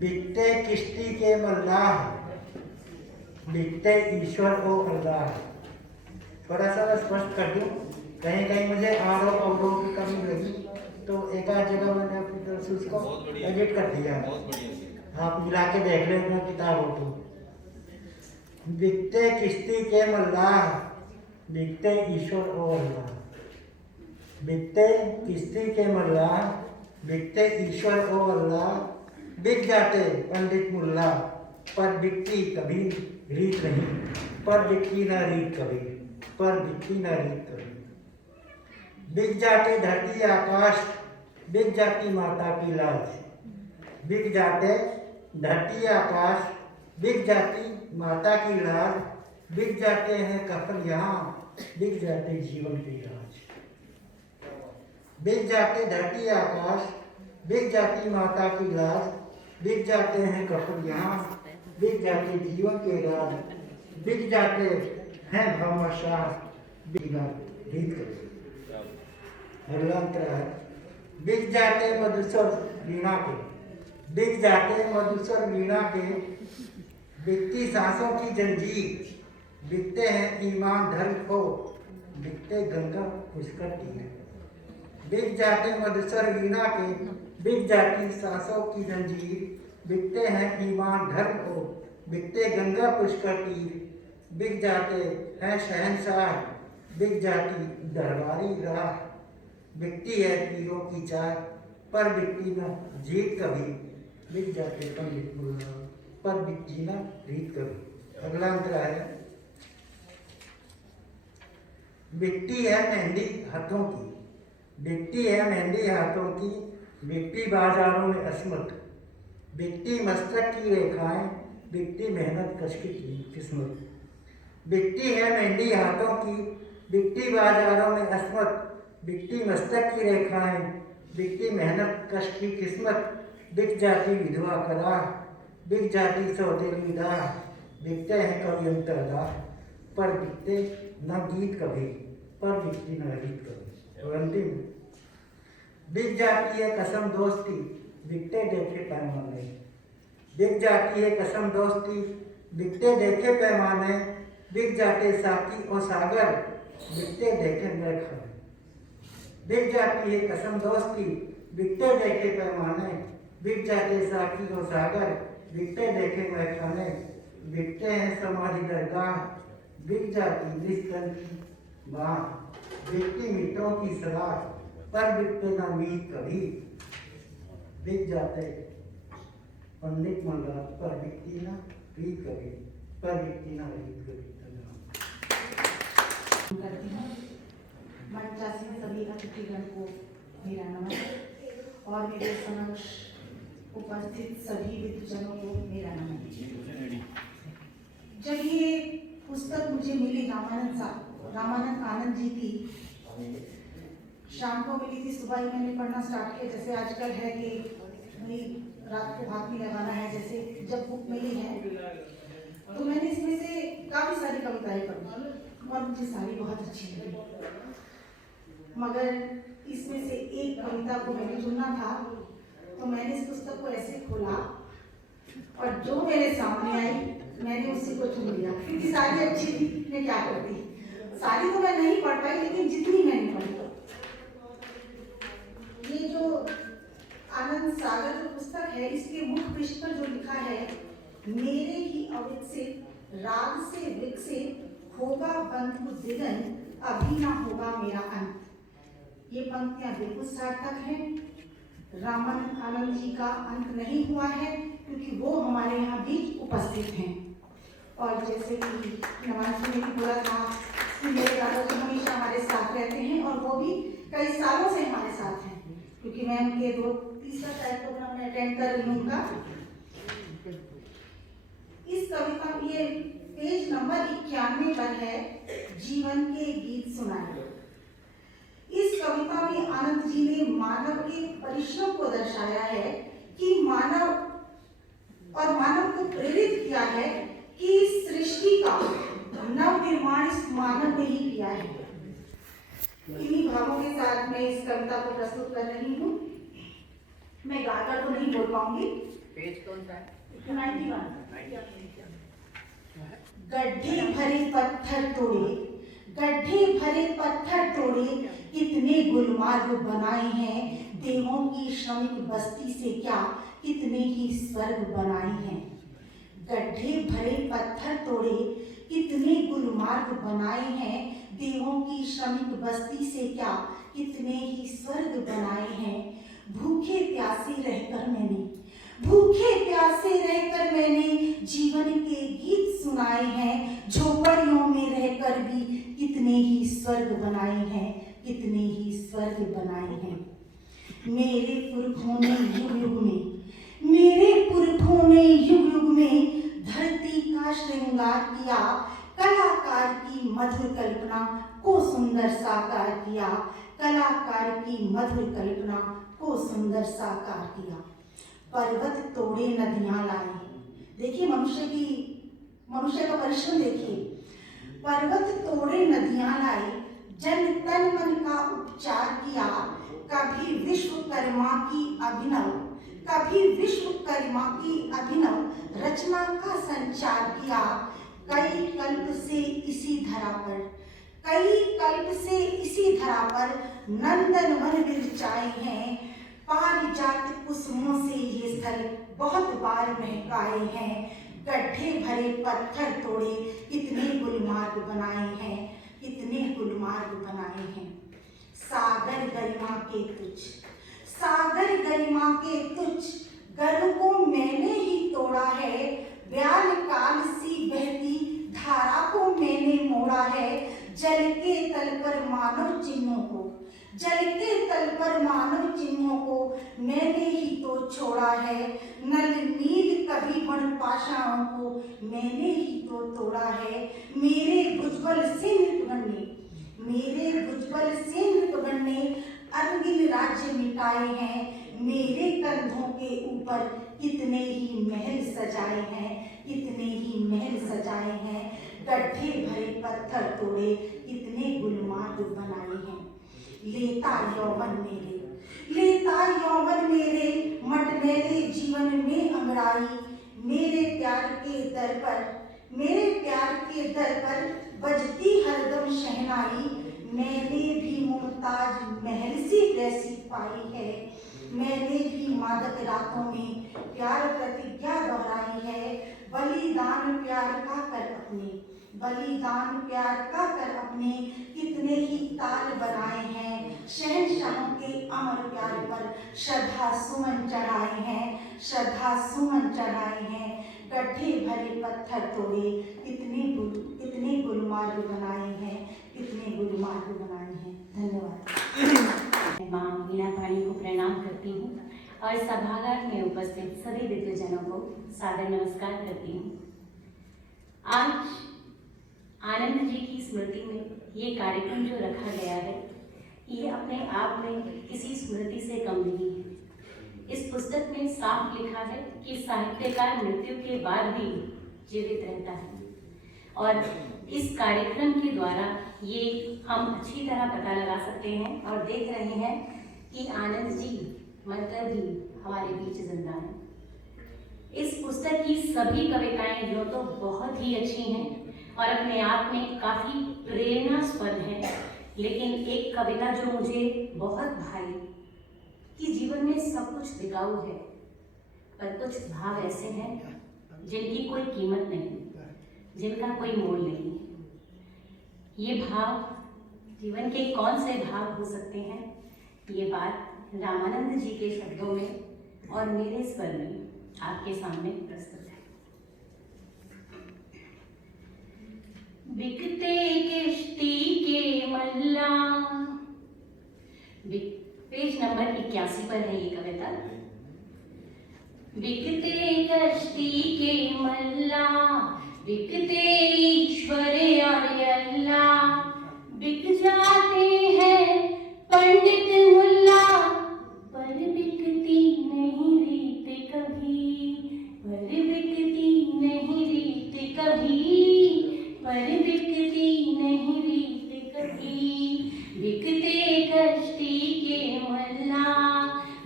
बिकते किश्ती के मल्लाह, बिकते ईश्वर ओ अल्लाह। थोड़ा सा मैं स्पष्ट कर दूं, कहीं कहीं मुझे आरोप अवरोप की कमी लगी, तो एक आध जगह मैंने अपनी तरफ से उसको एडिट कर दिया। आप मिला के देख लेना किताब हो तो। बिकते किश्ती के मल्लाह, बिकते ईश्वर ओ अल्लाह। बिकते किश्ती के मल्लाह, बिकते ईश्वर ओ अल्लाह। बिक जाते पंडित मुल्ला, पर बिकती कभी रीत नहीं, पर बिकती ना रीत कभी, पर बिकती ना रीत कभी। बिक जाते धरती आकाश, बिक जाती माता की लाज। बिक जाते धरती आकाश, बिक जाती माता की लाज। बिक जाते हैं कफन यहाँ, बिक जाते जीवन की राज। बिक जाते धरती आकाश, बिक जाती माता की लाज। बिक जाते हैं कफन यहाँ, बिक जाते जीवन के राज। बिक जाते हैं भामाशाह, बिना गीत कर। अगला अंतरा है, बिक जाते मधुसर वीणा के, बिक जाते मधुसर वीणा के। बिकती सांसों की जंजीर, बिकते हैं ईमान धर्म को, बिकते गंगा पुष्कर तीर। बिक जाते मधुसर वीणा के, बिक जाती सांसों की जंजीर, बिकते हैं ईमान धर्म को, बिकते गंगा पुष्कर तीर, बिक जाते हैं शहंशाह, बिक जाती दरबारी राह, बिकती है पीरों की चाह, पर बिकती न जीत कभी, बिक जाते पंडित मुल्ला, पर बिकती न रीत कभी। अगला अंतरा है, बिकती है मेहंदी हाथों की, बिकती है मेहंदी हाथों की, बिकती बाजारों में अस्मत, बिकती मस्तक की रेखाएं, बिकती मेहनत कश की किस्मत, बिकती है मेहंदी हाथों की, बिकती बाजारों में अस्मत, बिकती मस्तक की रेखाएं, बिकती मेहनत कश की किस्मत, बिक जाती विधवा करा, बिक जाती सौतेली दाह, बिकते हैं कवि अंतरदाह, पर बिकते न गीत कभी, पर बिकती न रीत कभी। और अंतिम, बिक जाती है कसम दोस्ती, बिकते देखे पैमाने, बिक जाती है कसम दोस्ती, बिकते देखे पैमाने, बिक जाते साकी और सागर, बिकते देखे मेरे खाने, बिक जाती है कसम दोस्ती, बिकते देखे पैमाने, बिक जाते साकी और सागर, बिकते देखे मेरे खाने, बिकते हैं समाधि दरगाह, बिक जाती निष्कल की बाह, बिकती मित्रों की सलाह, पर बिकते ना मीत कभी, बिक जाते पंडित मंगा, पर बिकती ना रीत कभी, पर बिकती ना रीत कभी। करती हूँ। मंचासीन सभी अतिथिगण को मेरा नमन और मेरे समक्ष उपस्थित सभी विद्वजनों को मेरा नमन। जब ये पुस्तक मुझे मिली रामानंद आनंद जी की, शाम को मिली थी, सुबह ही मैंने पढ़ना स्टार्ट किया। जैसे आजकल है कि भाई रात को हाथ में लगाना है, जैसे जब बुक मिली है तो मैंने इसमें से काफ़ी सारी कविताएं पढ़ी और मुझे सारी बहुत अच्छी लगी, मगर इसमें से एक कविता को मैंने चुनना था, तो मैंने इस पुस्तक को ऐसे खोला और जो मेरे सामने आई मैंने उसी को चुन लिया, क्योंकि सारी अच्छी थी। मैं क्या करती, सारी तो मैं नहीं पढ़ पाई, लेकिन जितनी मैंने पढ़ी, ये जो आनंद सागर जो पुस्तक है, इसके मुख पृष्ठ पर जो लिखा है, मेरे ही अविकसित राग से विकसित होगा बंधु दिगन, अभी ना होगा मेरा अंत। ये पंक्तियां बिल्कुल सार्थक हैं। रामानंद आनंद जी का अंत नहीं हुआ है, क्योंकि वो हमारे यहाँ भी उपस्थित हैं। और जैसे कि नवाज जी ने भी बोला था कि मेरे दादाजी हमेशा हमारे साथ रहते हैं, और वो भी कई सालों से हमारे साथ हैं, क्योंकि मैं उनके तीसरा शायद प्रोग्राम में अटेंड कर रही हूँ उनका। इस कविता ये पेज नंबर 91 पर है, जीवन के गीत सुनाए। इस कविता में आनंद जी ने मानव के परिश्रम को दर्शाया है कि मानव को प्रेरित किया है कि सृष्टि का नव निर्माण इस मानव ने ही किया है। इन्हीं भावों के साथ मैं इस कविता को प्रस्तुत कर रही हूँ। मैं गाकर तो नहीं बोल पाऊंगी। पेज कौन सा है? 91। गड्ढे भरे पत्थर तोड़े, गड्ढे भरे पत्थर तोड़े, कितने गुलमार्ग बनाए हैं, देवों की श्रमिक बस्ती से क्या कितने ही स्वर्ग बनाए हैं। गड्ढे भरे पत्थर तोड़े, कितने गुलमार्ग बनाए हैं, देवों की श्रमिक बस्ती से क्या कितने ही स्वर्ग बनाए हैं। भूखे प्यासे रहकर मैंने जीवन के गीत सुनाए हैं, झोपड़ियों में रहकर भी कितने ही स्वर्ग बनाए हैं, कितने ही स्वर्ग बनाए हैं। मेरे पुरखों ने युग युग में धरती का श्रृंगार किया, कलाकार की मधुर कल्पना को सुंदर साकार किया, कलाकार की मधुर कल्पना को सुंदर साकार किया। पर्वत तोड़े नदियां लाए, देखिए मनुष्य का परिश्रम देखिए। पर्वत तोड़े नदियां लाई, जन तन मन का उपचार किया, कभी विश्वकर्मा की अभिनव रचना का संचार किया। कई कल्प से इसी धरा पर नंदन वन विरचाए हैं, पारिजात कुसुमों से ये स्थल बहुत बार महकाए हैं। गड्ढे भरे पत्थर तोड़े कितने गुलमार्ग बनाए हैं, कितने गुलमार्ग बनाए हैं। सागर गरिमा के तुझ, सागर गरिमा के तुझ गर्व को मैंने ही तोड़ा है। व्याल काल सी बहती धारा को मैंने मोड़ा है। जल के तल पर मानव चिन्हों को, जल के तल पर मानव चिन्हों को मैंने ही तो छोड़ा है। नल नील कभी बन पाषाणों को मैंने ही तो तोड़ा है। मेरे भुजबल से नृपगण, मेरे भुजबल से नृपगण ने अनगिन राज्य मिटाए हैं। मेरे कंधों के ऊपर कितने ही महल सजाए हैं, कितने ही महल सजाए हैं। गड्ढे भरे पत्थर तोड़े कितने गुलमार्ग बनाए हैं। लेता यौवन मेरे, लेता यौवन मेरे मटमैले जीवन में अंगड़ाई। मेरे प्यार के दर पर, मेरे प्यार के दर पर बजती हरदम शहनाई। मैंने भी मुमताज महल सी वैसी पाई है। मैंने भी मादक रातों में प्यार प्रतिज्ञा दोहराई है। बलिदान प्यार का कर अपने, बलिदान प्यार का कर अपने कितने ही ताल बनाए हैं। शहंशाहों के अमर प्यार पर श्रद्धा सुमन चढ़ाए हैं, श्रद्धा सुमन चढ़ाए हैं। गड्ढे भरे पत्थर तोड़े कितने गुलमार्ग बनाए हैं, कितने गुलमार्ग बनाए हैं। धन्यवाद। माँ मीना पाणी को प्रणाम करती हूँ और सभागार में उपस्थित सभी विद्वजनों को सादर नमस्कार करती हूँ। आज आनंद जी की स्मृति में ये कार्यक्रम जो रखा गया है, ये अपने आप में किसी स्मृति से कम नहीं है। इस पुस्तक में साफ लिखा है कि साहित्यकार मृत्यु के बाद भी जीवित रहता है और इस कार्यक्रम के द्वारा ये हम अच्छी तरह पता लगा सकते हैं और देख रहे हैं कि आनंद जी मरकर भी हमारे बीच जिंदा हैं। इस पुस्तक की सभी कविताएं जो तो बहुत ही अच्छी हैं और अपने आप में काफ़ी प्रेरणास्पद है, लेकिन एक कविता जो मुझे बहुत भाई कि जीवन में सब कुछ बिकाऊ है पर कुछ भाव ऐसे हैं जिनकी कोई कीमत नहीं, जिनका कोई मोल नहीं। ये भाव जीवन के कौन से भाव हो सकते हैं, ये बात रामानंद जी के शब्दों में और मेरे स्वर में आपके सामने प्रस्तुत है। बिकते किश्ती के मल्ला, पेज नंबर 81 पर है ये कविता। बिकते कश्ती के मल्ला, बिकते ईश्वर और अल्लाह, बिक जाते हैं पंडित मुल्ला, पर बिकती नहीं रीत कभी, पर बिकती नहीं रीत कभी, पर बिकती नहीं रीत कभी। बिकते कश्ती के मल्ला,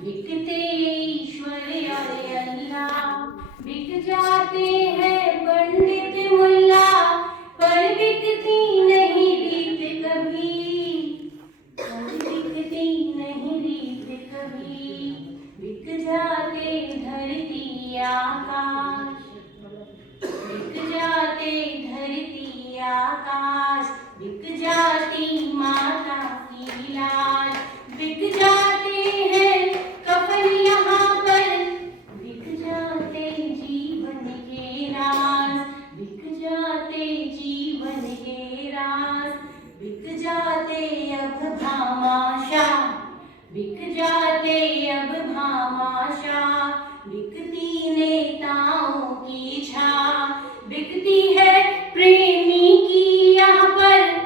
बिकते ईश्वर और अल्लाह, बिक जाते हैं पंडित मुल्ला, पर बिकती नहीं रीत कभी, पर बिकती नहीं रीत कभी। बिक जाते धरती आकाश, बिक जाते धरती आकाश, बिक जाती माता की लाज, बिक जाते हैं कफन यहाँ पर, बिक जाते जीवन के राज, बिक जाते जीवन के राज। बिक जाते अब भामाशा, बिक जाते अब भामाशा, बिकती नेताओं की छा, बिकती है प्रेमी की यहाँ पर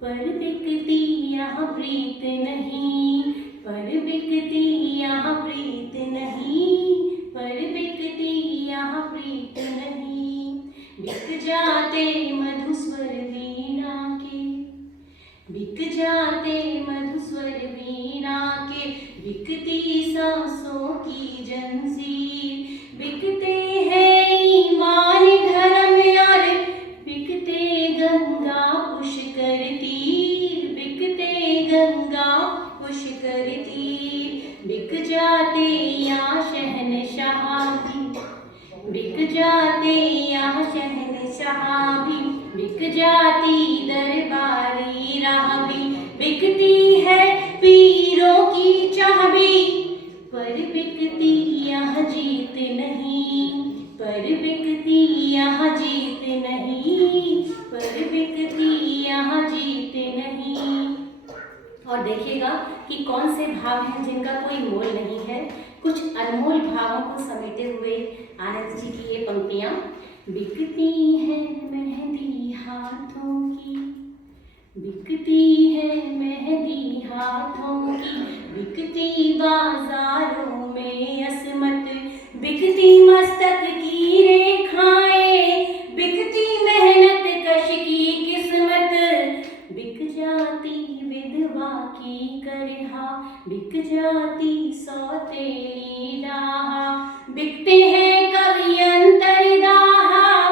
बिकती यहाँ प्रीत नहीं, पर बिकती यहाँ प्रीत नहीं, पर बिकती यहाँ प्रीत नहीं। बिक जाते मधुस्वर वीणा के, बिक जाते मधुस्वर वीणा के, बिकती सांसों की जंजीर, बिकते हैं ईमान धर्म और बिकते गंगा पुष्कर तीर, बिकते गंगा पुष्कर तीर। बिक जा जाते यहाँ शहंशाह भी, बिक जाती दरबारी राह भी, बिकती है पीरों की चाह भी, पर बिकती यहाँ जीत नहीं, पर बिकती यहाँ जीत नहीं, पर बिकती यहाँ जीत नहीं। और देखिएगा कि कौन से भाव हैं जिनका कोई मोल नहीं है। कुछ अनमोल भावों को समेटे हुए आनंद जी की ये पंक्तियाँ। बिकती है मेहंदी हाथों की, बिकती है मेहंदी हाथों की, बिकती बाजारों में असमत, बिकती मस्तक की रेखाएं, बिकती मेहनत कश की किस्मत, बिक जाती विधवा की करहा, बिक जाती सौतेली डाहा, बिकते हैं कवि अंतरदाहा,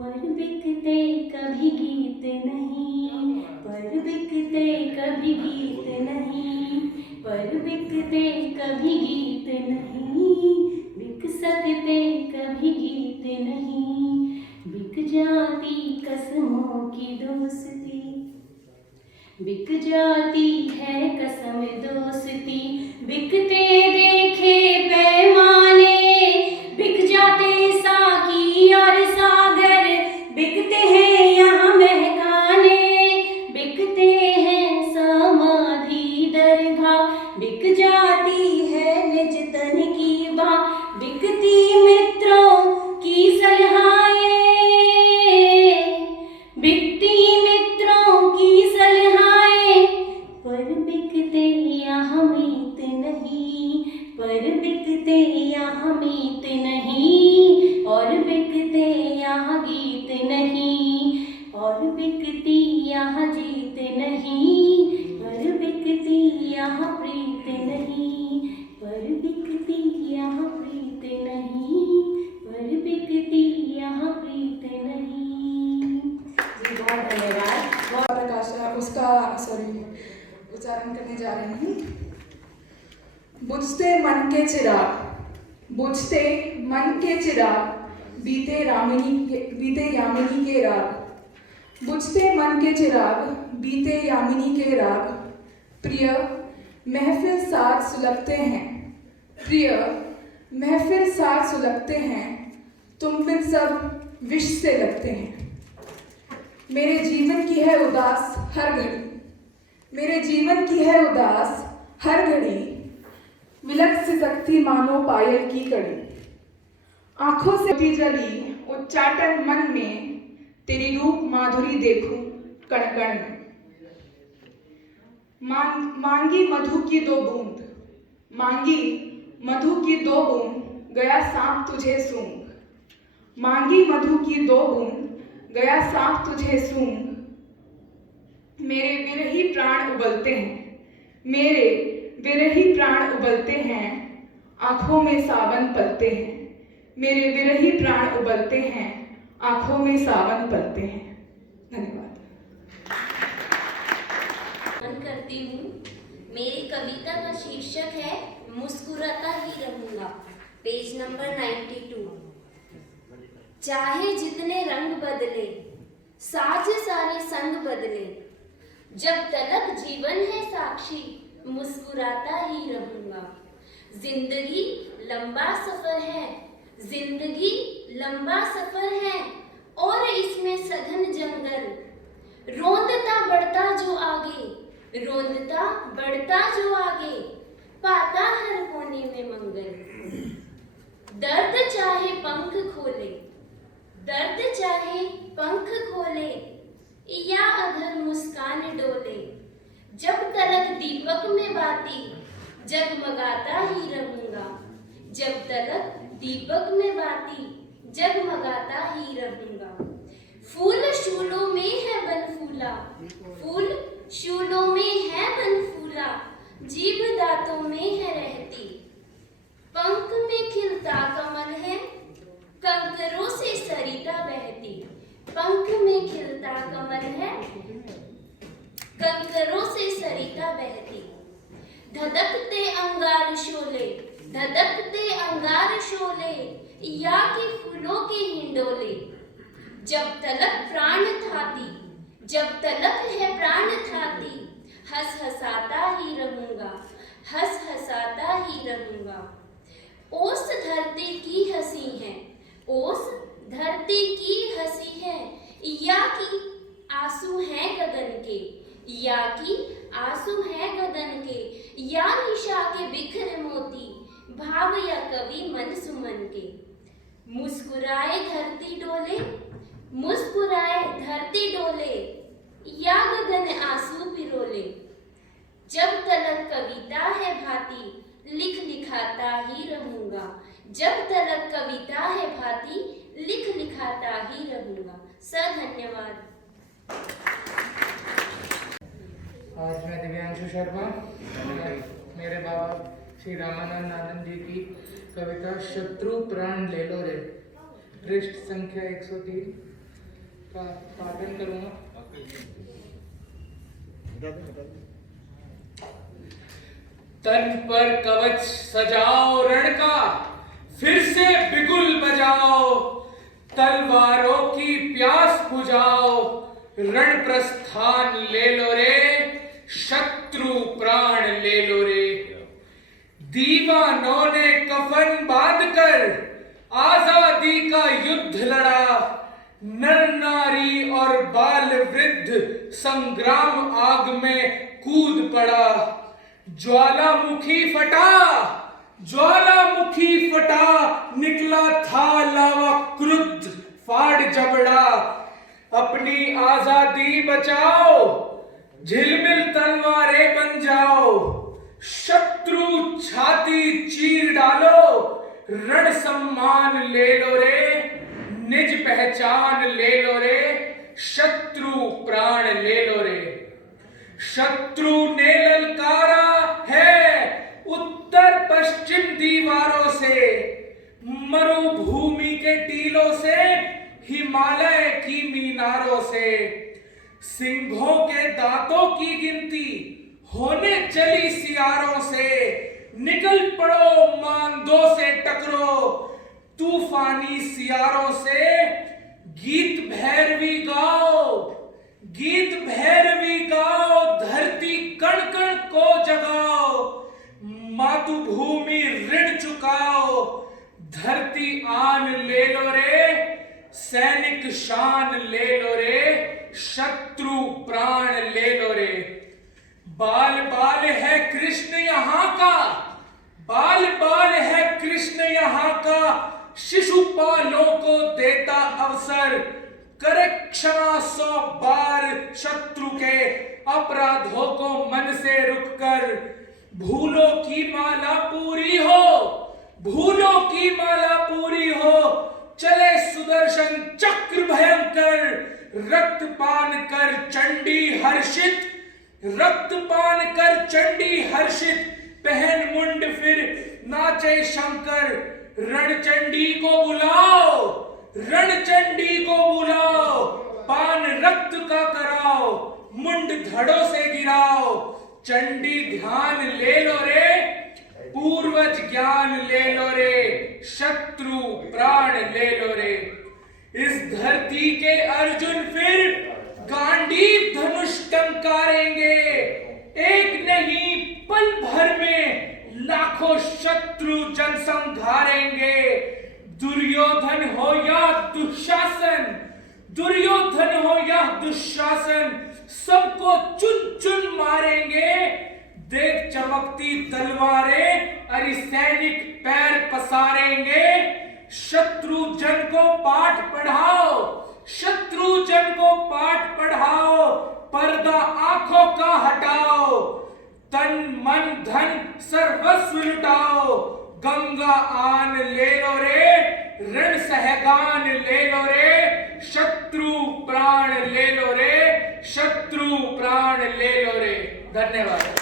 पर बिकते कभी गीत नहीं, पर बिकते कभी गीत नहीं, पर बिकते कभी गीत नहीं, बिक सकते कभी गीत नहीं, बिक जाती कसमों की दोस्ती, बिक जाती है कसम दोस्ती, बिकते देखे पैमाने, बिक जाते साकी और सागर, बिकते हैं यहाँ महकाने, बिकते हैं समाधि दरगाह, बिक जाती है निज तन की बात, बिकती मित्रों की सलाहें, बिकती मित्रों की सलाहें, पर बिकते यहाँ मीत नहीं, पर बिकते यहाँ मीत नहीं, और बिकते यहाँ गीत नहीं, और बिकती यहाँ जीत नहीं, पर बिकती यहाँ प्रीत नहीं, पर बिकती यहाँ प्रीत नहीं, पर बिकती यहाँ प्रीत नहीं। जी बहुत धन्यवाद। प्रकाश उसका उच्चारण करने जा रही हूँ। बुझते मन के चिराग, बुझते मन के चिराग, बीते यामिनी के राग, बुझते मन के चिराग, बीते यामिनी के राग, प्रिय महफिल साथ सुलगते हैं, प्रिय महफिल साथ सुलगते हैं, तुम बिन सब विष से लगते हैं। मेरे जीवन की है उदास हर घड़ी, मेरे जीवन की है उदास हर घड़ी, विलक से सकती मानो पायल की कड़ी, आंखों से जली उच्चाटन मन में, तेरी रूप माधुरी देखूं कण कण में। मांगी मधु की दो बूंद, मांगी मधु की दो बूंद, गया सांप तुझे सूंघ, मांगी मधु की दो बूंद, गया सांप तुझे सूंघ। मेरे विरही प्राण उबलते हैं, मेरे विरही प्राण उबलते हैं, आंखों में सावन पलते हैं, मेरे विरही प्राण उबलते हैं, आंखों में सावन पलते हैं। धन्यवाद। करती हूँ। मेरी कविता का शीर्षक है मुस्कुराता ही रहूंगा, पेज नंबर 92। चाहे जितने रंग बदले, साज सारे संग बदले, जब तलक जीवन है साक्षी, मुस्कुराता ही रहूंगा। जिंदगी लंबा सफर है, जिंदगी लंबा सफर है, और इसमें सघन जंगल, रोंदता बढ़ता जो आगे, रोंदता बढ़ता जो आगे, पाता हर कोने में मंगल। दर्द चाहे पंख खोले, दर्द चाहे पंख खोले, या अधर मुस्कान डोले, जब तलक दीपक में बाती, जगमगाता ही रहूंगा। जब तलक दीपक में बाती, जगमगाता ही रहूंगा। फूल शूलों में है बनफूला, फूल शूलों में है बनफूला, जीभ दांतों में है रहती, पंख में खिलता कमल है, कंकरों से सरिता बहती। पंख में खिलता कमल है, कंकरों से सरिता बहती। धधकते अंगार शोले, धधकते अंगार शोले, या कि फूलों के हिंडोले। जब तलक प्राण थाती, जब तलक है प्राण थाती, हंस हंसाता ही रहूंगा, हंस हंसाता ही रहूंगा। ओस धरती की हंसी है, ओस धरती की हंसी है, या कि आंसू हैं गगन के, या कि आंसू हैं गगन के, या निशा के बिखरे मोती, भाव या कवि मन सुमन के। मुस्कुराए धरती डोले, मुस्कुराए धरती डोले, या गगन आंसू पिरोले। जब तलक कविता है भांति, लिख लिखाता ही रहूंगा, जब तलक कविता है भांति, लिख लिखाता ही रहूंगा। सर धन्यवाद। आज मैं दिव्यांशु शर्मा मेरे बाबा श्री रामानंद आनंद जी की कविता शत्रु प्राण ले लो रे, पृष्ठ संख्या 103 का पाठन करूंगा। तन पर कवच सजाओ रण का, फिर से बिगुल बजाओ, तलवारों की प्यास बुझाओ, रण प्रस्थान ले लो रे, शत्रु प्राण ले लो रे। दीवानों ने कफन बांधकर आजादी का युद्ध लड़ा, नर नारी और बाल वृद्ध संग्राम आग में कूद पड़ा। ज्वालामुखी फटा, ज्वालामुखी फटा, निकला था लावा क्रुद्ध फाड़ जबड़ा। अपनी आजादी बचाओ, झिलमिल तलवारें बन जाओ, शत्रु छाती चीर डालो, रण सम्मान ले लो रे, निज पहचान ले लो रे, शत्रु प्राण ले लो रे। शत्रु ने ललकारा है उत्तर पश्चिम दीवारों से, मरुभूमि के टीलों से, हिमालय की मीनारों से। सिंहों के दांतों की गिनती होने चली सियारों से, निकल पड़ो मांदों से टकरो, तूफानी सियारों से। गीत भैरवी गाओ, गीत भैरवी गाओ, धरती कण कण को जगाओ, मातृभूमि ऋण चुकाओ, धरती आन ले लो रे, सैनिक शान ले लो रे, शत्रु प्राण ले लो रे। बाल बाल है कृष्ण यहाँ का, बाल बाल है कृष्ण यहाँ का, शिशुपालों को देता अवसर, करे क्षमा 100 बार शत्रु के अपराधों को मन से रुककर। भूलों की माला पूरी हो, भूलों की माला पूरी हो, चले सुदर्शन चक्र भयंकर, रक्तपान कर चंडी हर्षित, रक्तपान कर चंडी हर्षित, पहन मुंड फिर नाचे शंकर। रणचंडी को बुलाओ, रणचंडी को बुलाओ, पान रक्त का कराओ, मुंड धड़ों से गिराओ, चंडी ध्यान ले लो रे, पूर्वज ज्ञान ले लो रे, शत्रु प्राण ले लो रे। इस धरती के अर्जुन फिर गांडीव धनुष टंकारेंगे, एक नहीं पल भर में लाखों शत्रु जन संघारेंगे। दुर्योधन हो या दुशासन, दुर्योधन हो या दुशासन, सबको चुन चुन मारेंगे। देख चमकती तलवारें, अरि सैनिक पैर पसारेंगे। शत्रु जन को पाठ पढ़ाओ, शत्रु जन को पाठ पढ़ाओ, पर्दा आंखों का हटाओ, तन मन धन सर्वस्व लुटाओ। गंगा आन ले लो रे, रण सहगान ले लो रे, शत्रु प्राण ले लो रे, शत्रु प्राण ले लो रे। धन्यवाद।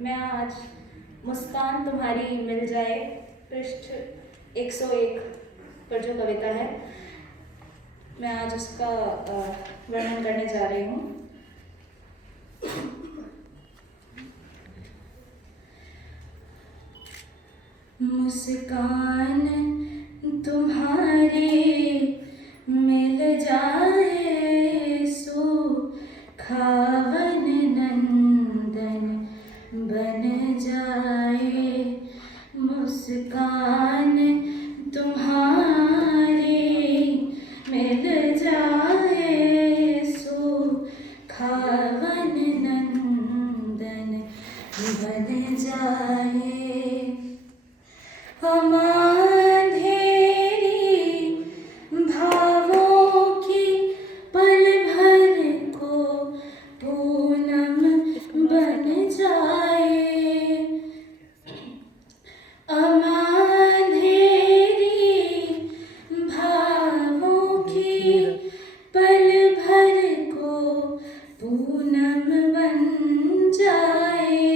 मैं आज मुस्कान तुम्हारी मिल जाए, पृष्ठ 101 पर जो कविता है, मैं आज उसका वर्णन करने जा रही हूँ। मुस्कान तुम्हारे मिल जाए सुखावन नंदन बन जाए मुस्कान तुम्हारे मिल जाए सुखावन नंदन बन जाए हम अंधेरी भावों की पल भर को पूनम बन जाए हम अंधेरी भावों की पल भर को पूनम बन जाए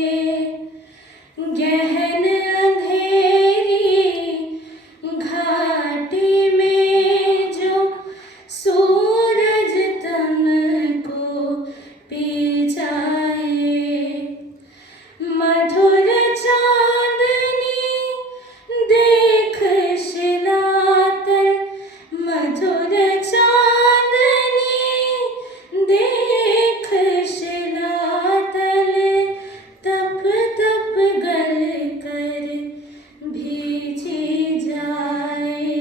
गहन अंधेरी घाटी में जो सूरज तुमको पी जाए मधुर चांदनी देख शिलातल मधुर चांदनी देख शिलातल तप तप गल कर भीजी जाए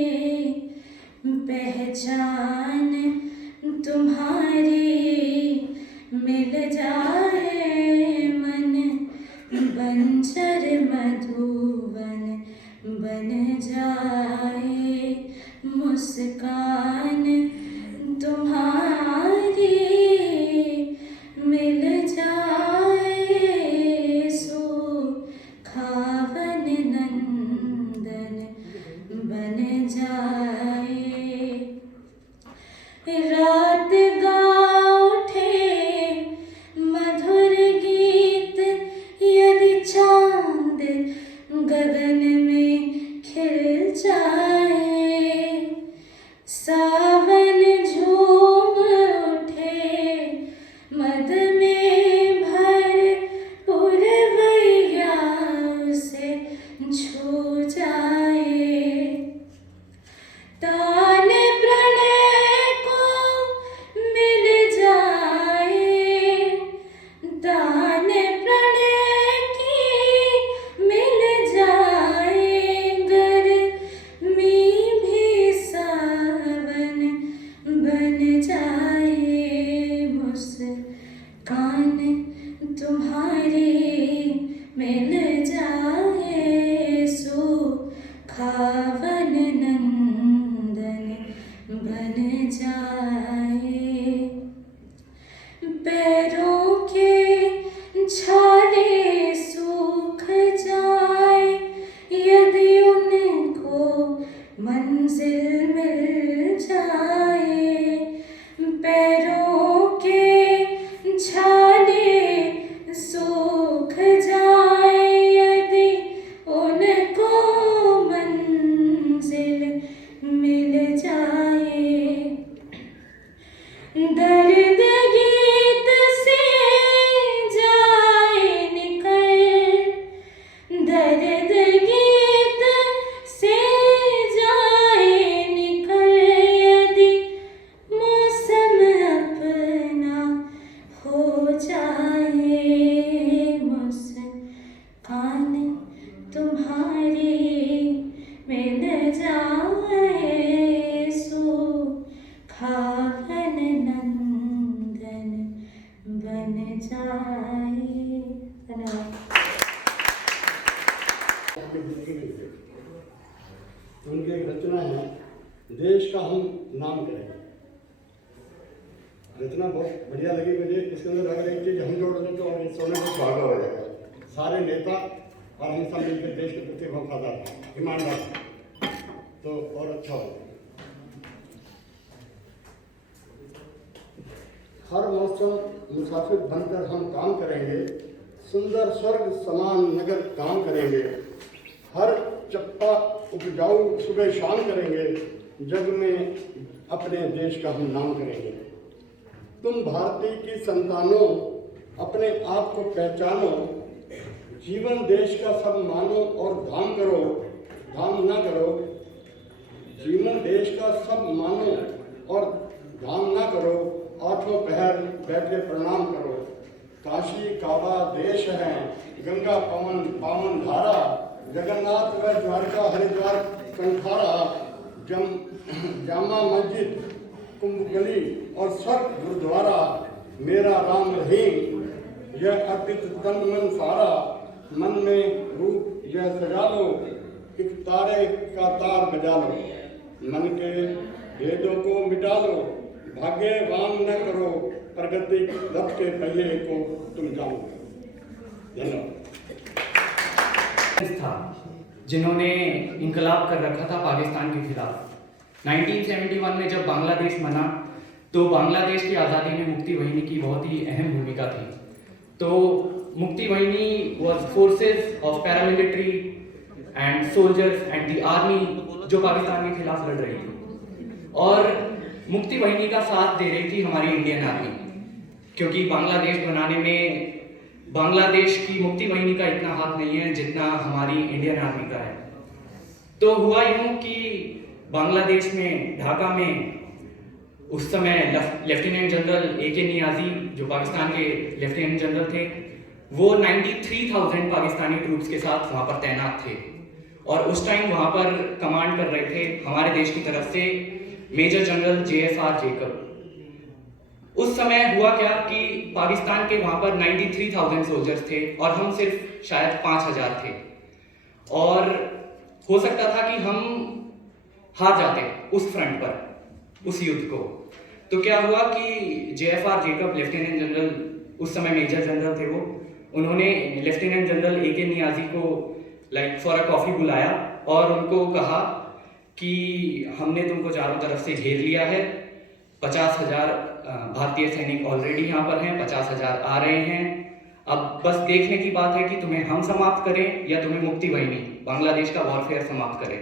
पहचान तुम्हारी मिल जाए मन बंजर मधुवन बन जाए मुस्कान तुम्हारी मिल जाए सुखावन नंदन बन जाए रात गा उठे मधुर गीत यदि चांद गगन में खिल जाए सावन झूम उठे मद में भर पुरवैया उसे छू जाए ताने प्रणय को मिल जाए ताने प्रणय की मिल जाए गर्मी भी सावन बन जाए मुस्कान तुम्हारी मिल जाए सुखावन नंदन बन जाए पैरों के छाले सूख जाए यदि उनको मंजिल मिल जाए पैरों के छाले सूख जाए यदि उनको मंजिल मिल जाए दर्द गीत से जाए निकल दर्द गीत से जाए निकल यदि मौसम अपना हो जाए मुस्कान तुम्हारी मिल जाए सुखावन नंदन बन जाए धन्यवाद उनकी एक रचना है देश का हम नाम करें रचना बहुत बढ़िया लगी मुझे इसके अंदर अगर एक चीज हम जोड़ दें तो सोने को सुहागा हो जाएगा सारे नेता और हम सब मिलकर देश के प्रति वफादार ईमानदार तो और अच्छा हो हर मौसम मुसाफिर बनकर हम काम करेंगे सुंदर स्वर्ग समान नगर काम करेंगे हर चप्पा उपजाऊ सुबह शाम करेंगे जग में अपने देश का हम नाम करेंगे तुम भारतीय की संतानों अपने आप को पहचानो जीवन देश का सब मानो और धाम ना करो सीमों देश का सब मानो और ध्यान न करो, आठों पहर बैठे प्रणाम करो। काशी काबा देश है, गंगा पवन पावन धारा, जगन्नाथ व द्वारका हरिद्वार कंठारा, जामा मस्जिद कुंभ गली और स्वर्ग गुरुद्वारा, मेरा राम रहीम यह अर्पित तन मन सारा, मन में रूप यह सजा लो, एक तारे का तार बजा लो, मन के भेदों को मिटा लो, भाग्यवान न करो, प्रगति रथ के पहिए को तुम जानो। धन्यवाद। था जिन्होंने इनकलाब कर रखा था पाकिस्तान के खिलाफ। 1971 में जब बांग्लादेश बना तो बांग्लादेश की आज़ादी में मुक्ति वाहिनी की बहुत ही अहम भूमिका थी। तो मुक्ति वाहिनी was forces of paramilitary and soldiers and the army जो पाकिस्तान के खिलाफ लड़ रही थी, और मुक्ति वाहिनी का साथ दे रही थी हमारी इंडियन आर्मी, क्योंकि बांग्लादेश बनाने में बांग्लादेश की मुक्ति वाहिनी का इतना हाथ नहीं है जितना हमारी इंडियन आर्मी का है। तो हुआ यूं कि बांग्लादेश में ढाका में उस समय लेफ्टिनेंट जनरल AK नियाजी जो पाकिस्तान के लेफ्टिनेंट जनरल थे, वो 93,000 पाकिस्तानी ट्रूप्स के साथ वहाँ पर तैनात थे, और उस टाइम वहाँ पर कमांड कर रहे थे हमारे देश की तरफ से मेजर जनरल JFR जेकब। उस समय हुआ क्या कि पाकिस्तान के वहाँ पर 93,000 सोल्जर्स थे और हम सिर्फ शायद 5,000 थे, और हो सकता था कि हम हार जाते उस फ्रंट पर, उस युद्ध को। तो क्या हुआ कि JFR जेकब लेफ्टिनेंट जनरल, उस समय मेजर जनरल थे वो, उन्होंने लेफ्टिनेंट जनरल AK नियाजी को फॉर अ कॉफ़ी बुलाया और उनको कहा कि हमने तुमको चारों तरफ से घेर लिया है, 50,000 भारतीय सैनिक ऑलरेडी यहाँ पर हैं, 50,000 आ रहे हैं, अब बस देखने की बात है कि तुम्हें हम समाप्त करें या तुम्हें मुक्ति वाहिनी बांग्लादेश का वॉरफेयर समाप्त करें।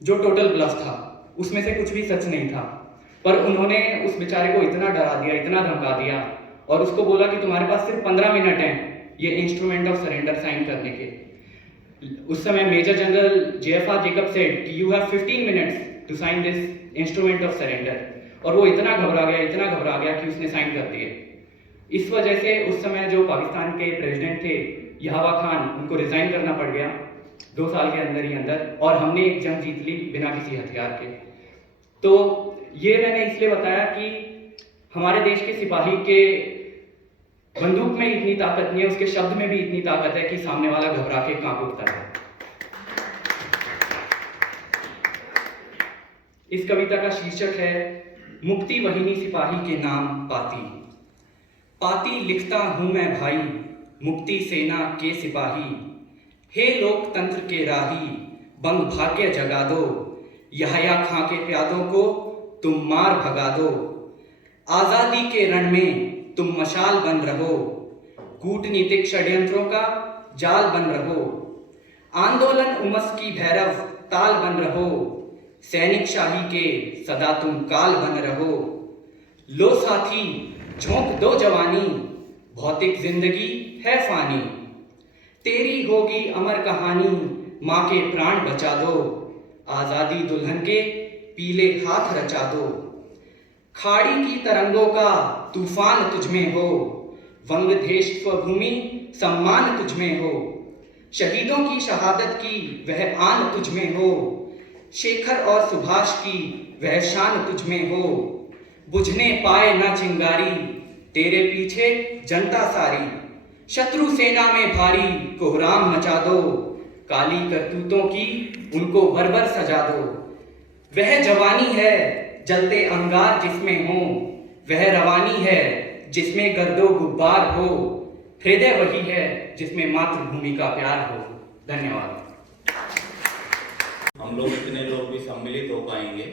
जो टोटल ब्लफ था, उसमें से कुछ भी सच नहीं था, पर उन्होंने उस बेचारे को इतना डरा दिया, इतना धमका दिया, और उसको बोला कि तुम्हारे पास सिर्फ 15 मिनट हैं ये इंस्ट्रूमेंट ऑफ सरेंडर साइन करने के। उस समय major general JFR Jacob said कि you have 15 minutes to sign this instrument of surrender, और वो इतना घबरा गया कि उसने साइन कर दिए। इस वजह से उस समय जो पाकिस्तान के प्रेसिडेंट थे यहावा खान, उनको रिजाइन करना पड़ गया 2 साल के अंदर ही अंदर, और हमने एक जंग जीत ली बिना किसी हथियार के। तो ये मैंने इसलिए बताया कि हमारे देश के सिपाही के बंदूक में इतनी ताकत नहीं है, उसके शब्द में भी इतनी ताकत है कि सामने वाला घबरा के कांप उठता है। इस कविता का शीर्षक है मुक्ति वाहिनी सिपाही के नाम पाती। पाती लिखता हूं मैं भाई, मुक्ति सेना के सिपाही, हे लोकतंत्र के राही, बंग भाग्य जगा दो, यहया खां के प्यादों को तुम मार भगा दो, आजादी के रण में तुम मशाल बन रहो, कूटनीतिक षड्यंत्रों का जाल बन रहो, आंदोलन उमस की भैरव ताल बन रहो, सैनिक शाही के सदा तुम काल बन रहो, लो साथी झोंक दो जवानी, भौतिक जिंदगी है फानी, तेरी होगी अमर कहानी, माँ के प्राण बचा दो, आजादी दुल्हन के पीले हाथ रचा दो, खाड़ी की तरंगों का तूफान तुझमें हो, वंग देश स्वभूमि सम्मान तुझमें हो, शहीदों की शहादत की वह आन तुझमें हो, शेखर और सुभाष की वह शान तुझमें हो, बुझने पाए ना चिंगारी तेरे पीछे जनता सारी, शत्रु सेना में भारी कोहराम मचा दो, काली करतूतों की उनको बरबर सजा दो, वह जवानी है जलते अंगार जिसमें हो, वह रवानी है जिसमें गर्दो गुब्बार हो, हृदय वही है जिसमें मातृभूमि का प्यार हो। धन्यवाद। हम लोग इतने लोग भी सम्मिलित हो पाएंगे,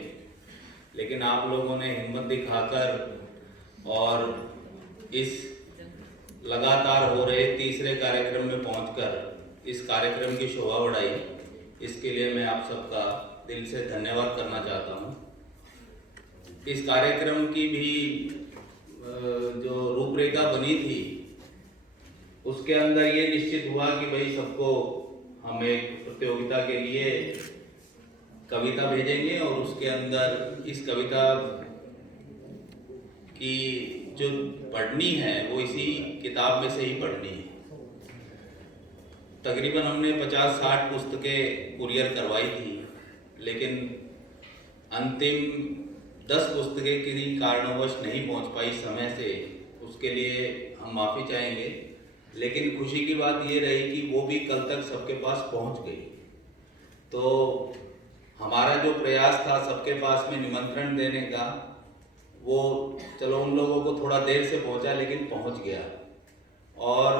लेकिन आप लोगों ने हिम्मत दिखाकर और इस लगातार हो रहे तीसरे कार्यक्रम में पहुंचकर इस कार्यक्रम की शोभा बढ़ाई, इसके लिए मैं आप सबका दिल से धन्यवाद करना चाहता हूं। इस कार्यक्रम की भी जो रूपरेखा बनी थी उसके अंदर ये निश्चित हुआ कि भाई सबको हम एक प्रतियोगिता के लिए कविता भेजेंगे और उसके अंदर इस कविता की जो पढ़नी है वो इसी किताब में से ही पढ़नी है। तकरीबन हमने 50-60 पुस्तकें कुरियर करवाई थी, लेकिन अंतिम 10 पुस्तकें किसी कारणवश नहीं पहुंच पाई समय से, उसके लिए हम माफ़ी चाहेंगे। लेकिन खुशी की बात ये रही कि वो भी कल तक सबके पास पहुंच गई। तो हमारा जो प्रयास था सबके पास में निमंत्रण देने का, वो चलो उन लोगों को थोड़ा देर से पहुंचा लेकिन पहुंच गया। और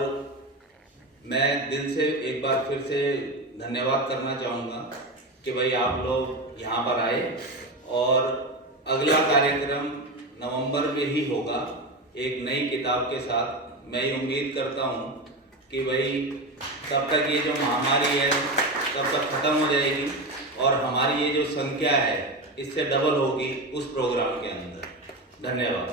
मैं दिल से एक बार फिर से धन्यवाद करना चाहूँगा कि भाई आप लोग यहाँ पर आए, और अगला कार्यक्रम नवंबर में ही होगा एक नई किताब के साथ। मैं ये उम्मीद करता हूँ कि भाई तब तक ये जो महामारी है तब तक ख़त्म हो जाएगी और हमारी ये जो संख्या है इससे डबल होगी उस प्रोग्राम के अंदर। धन्यवाद।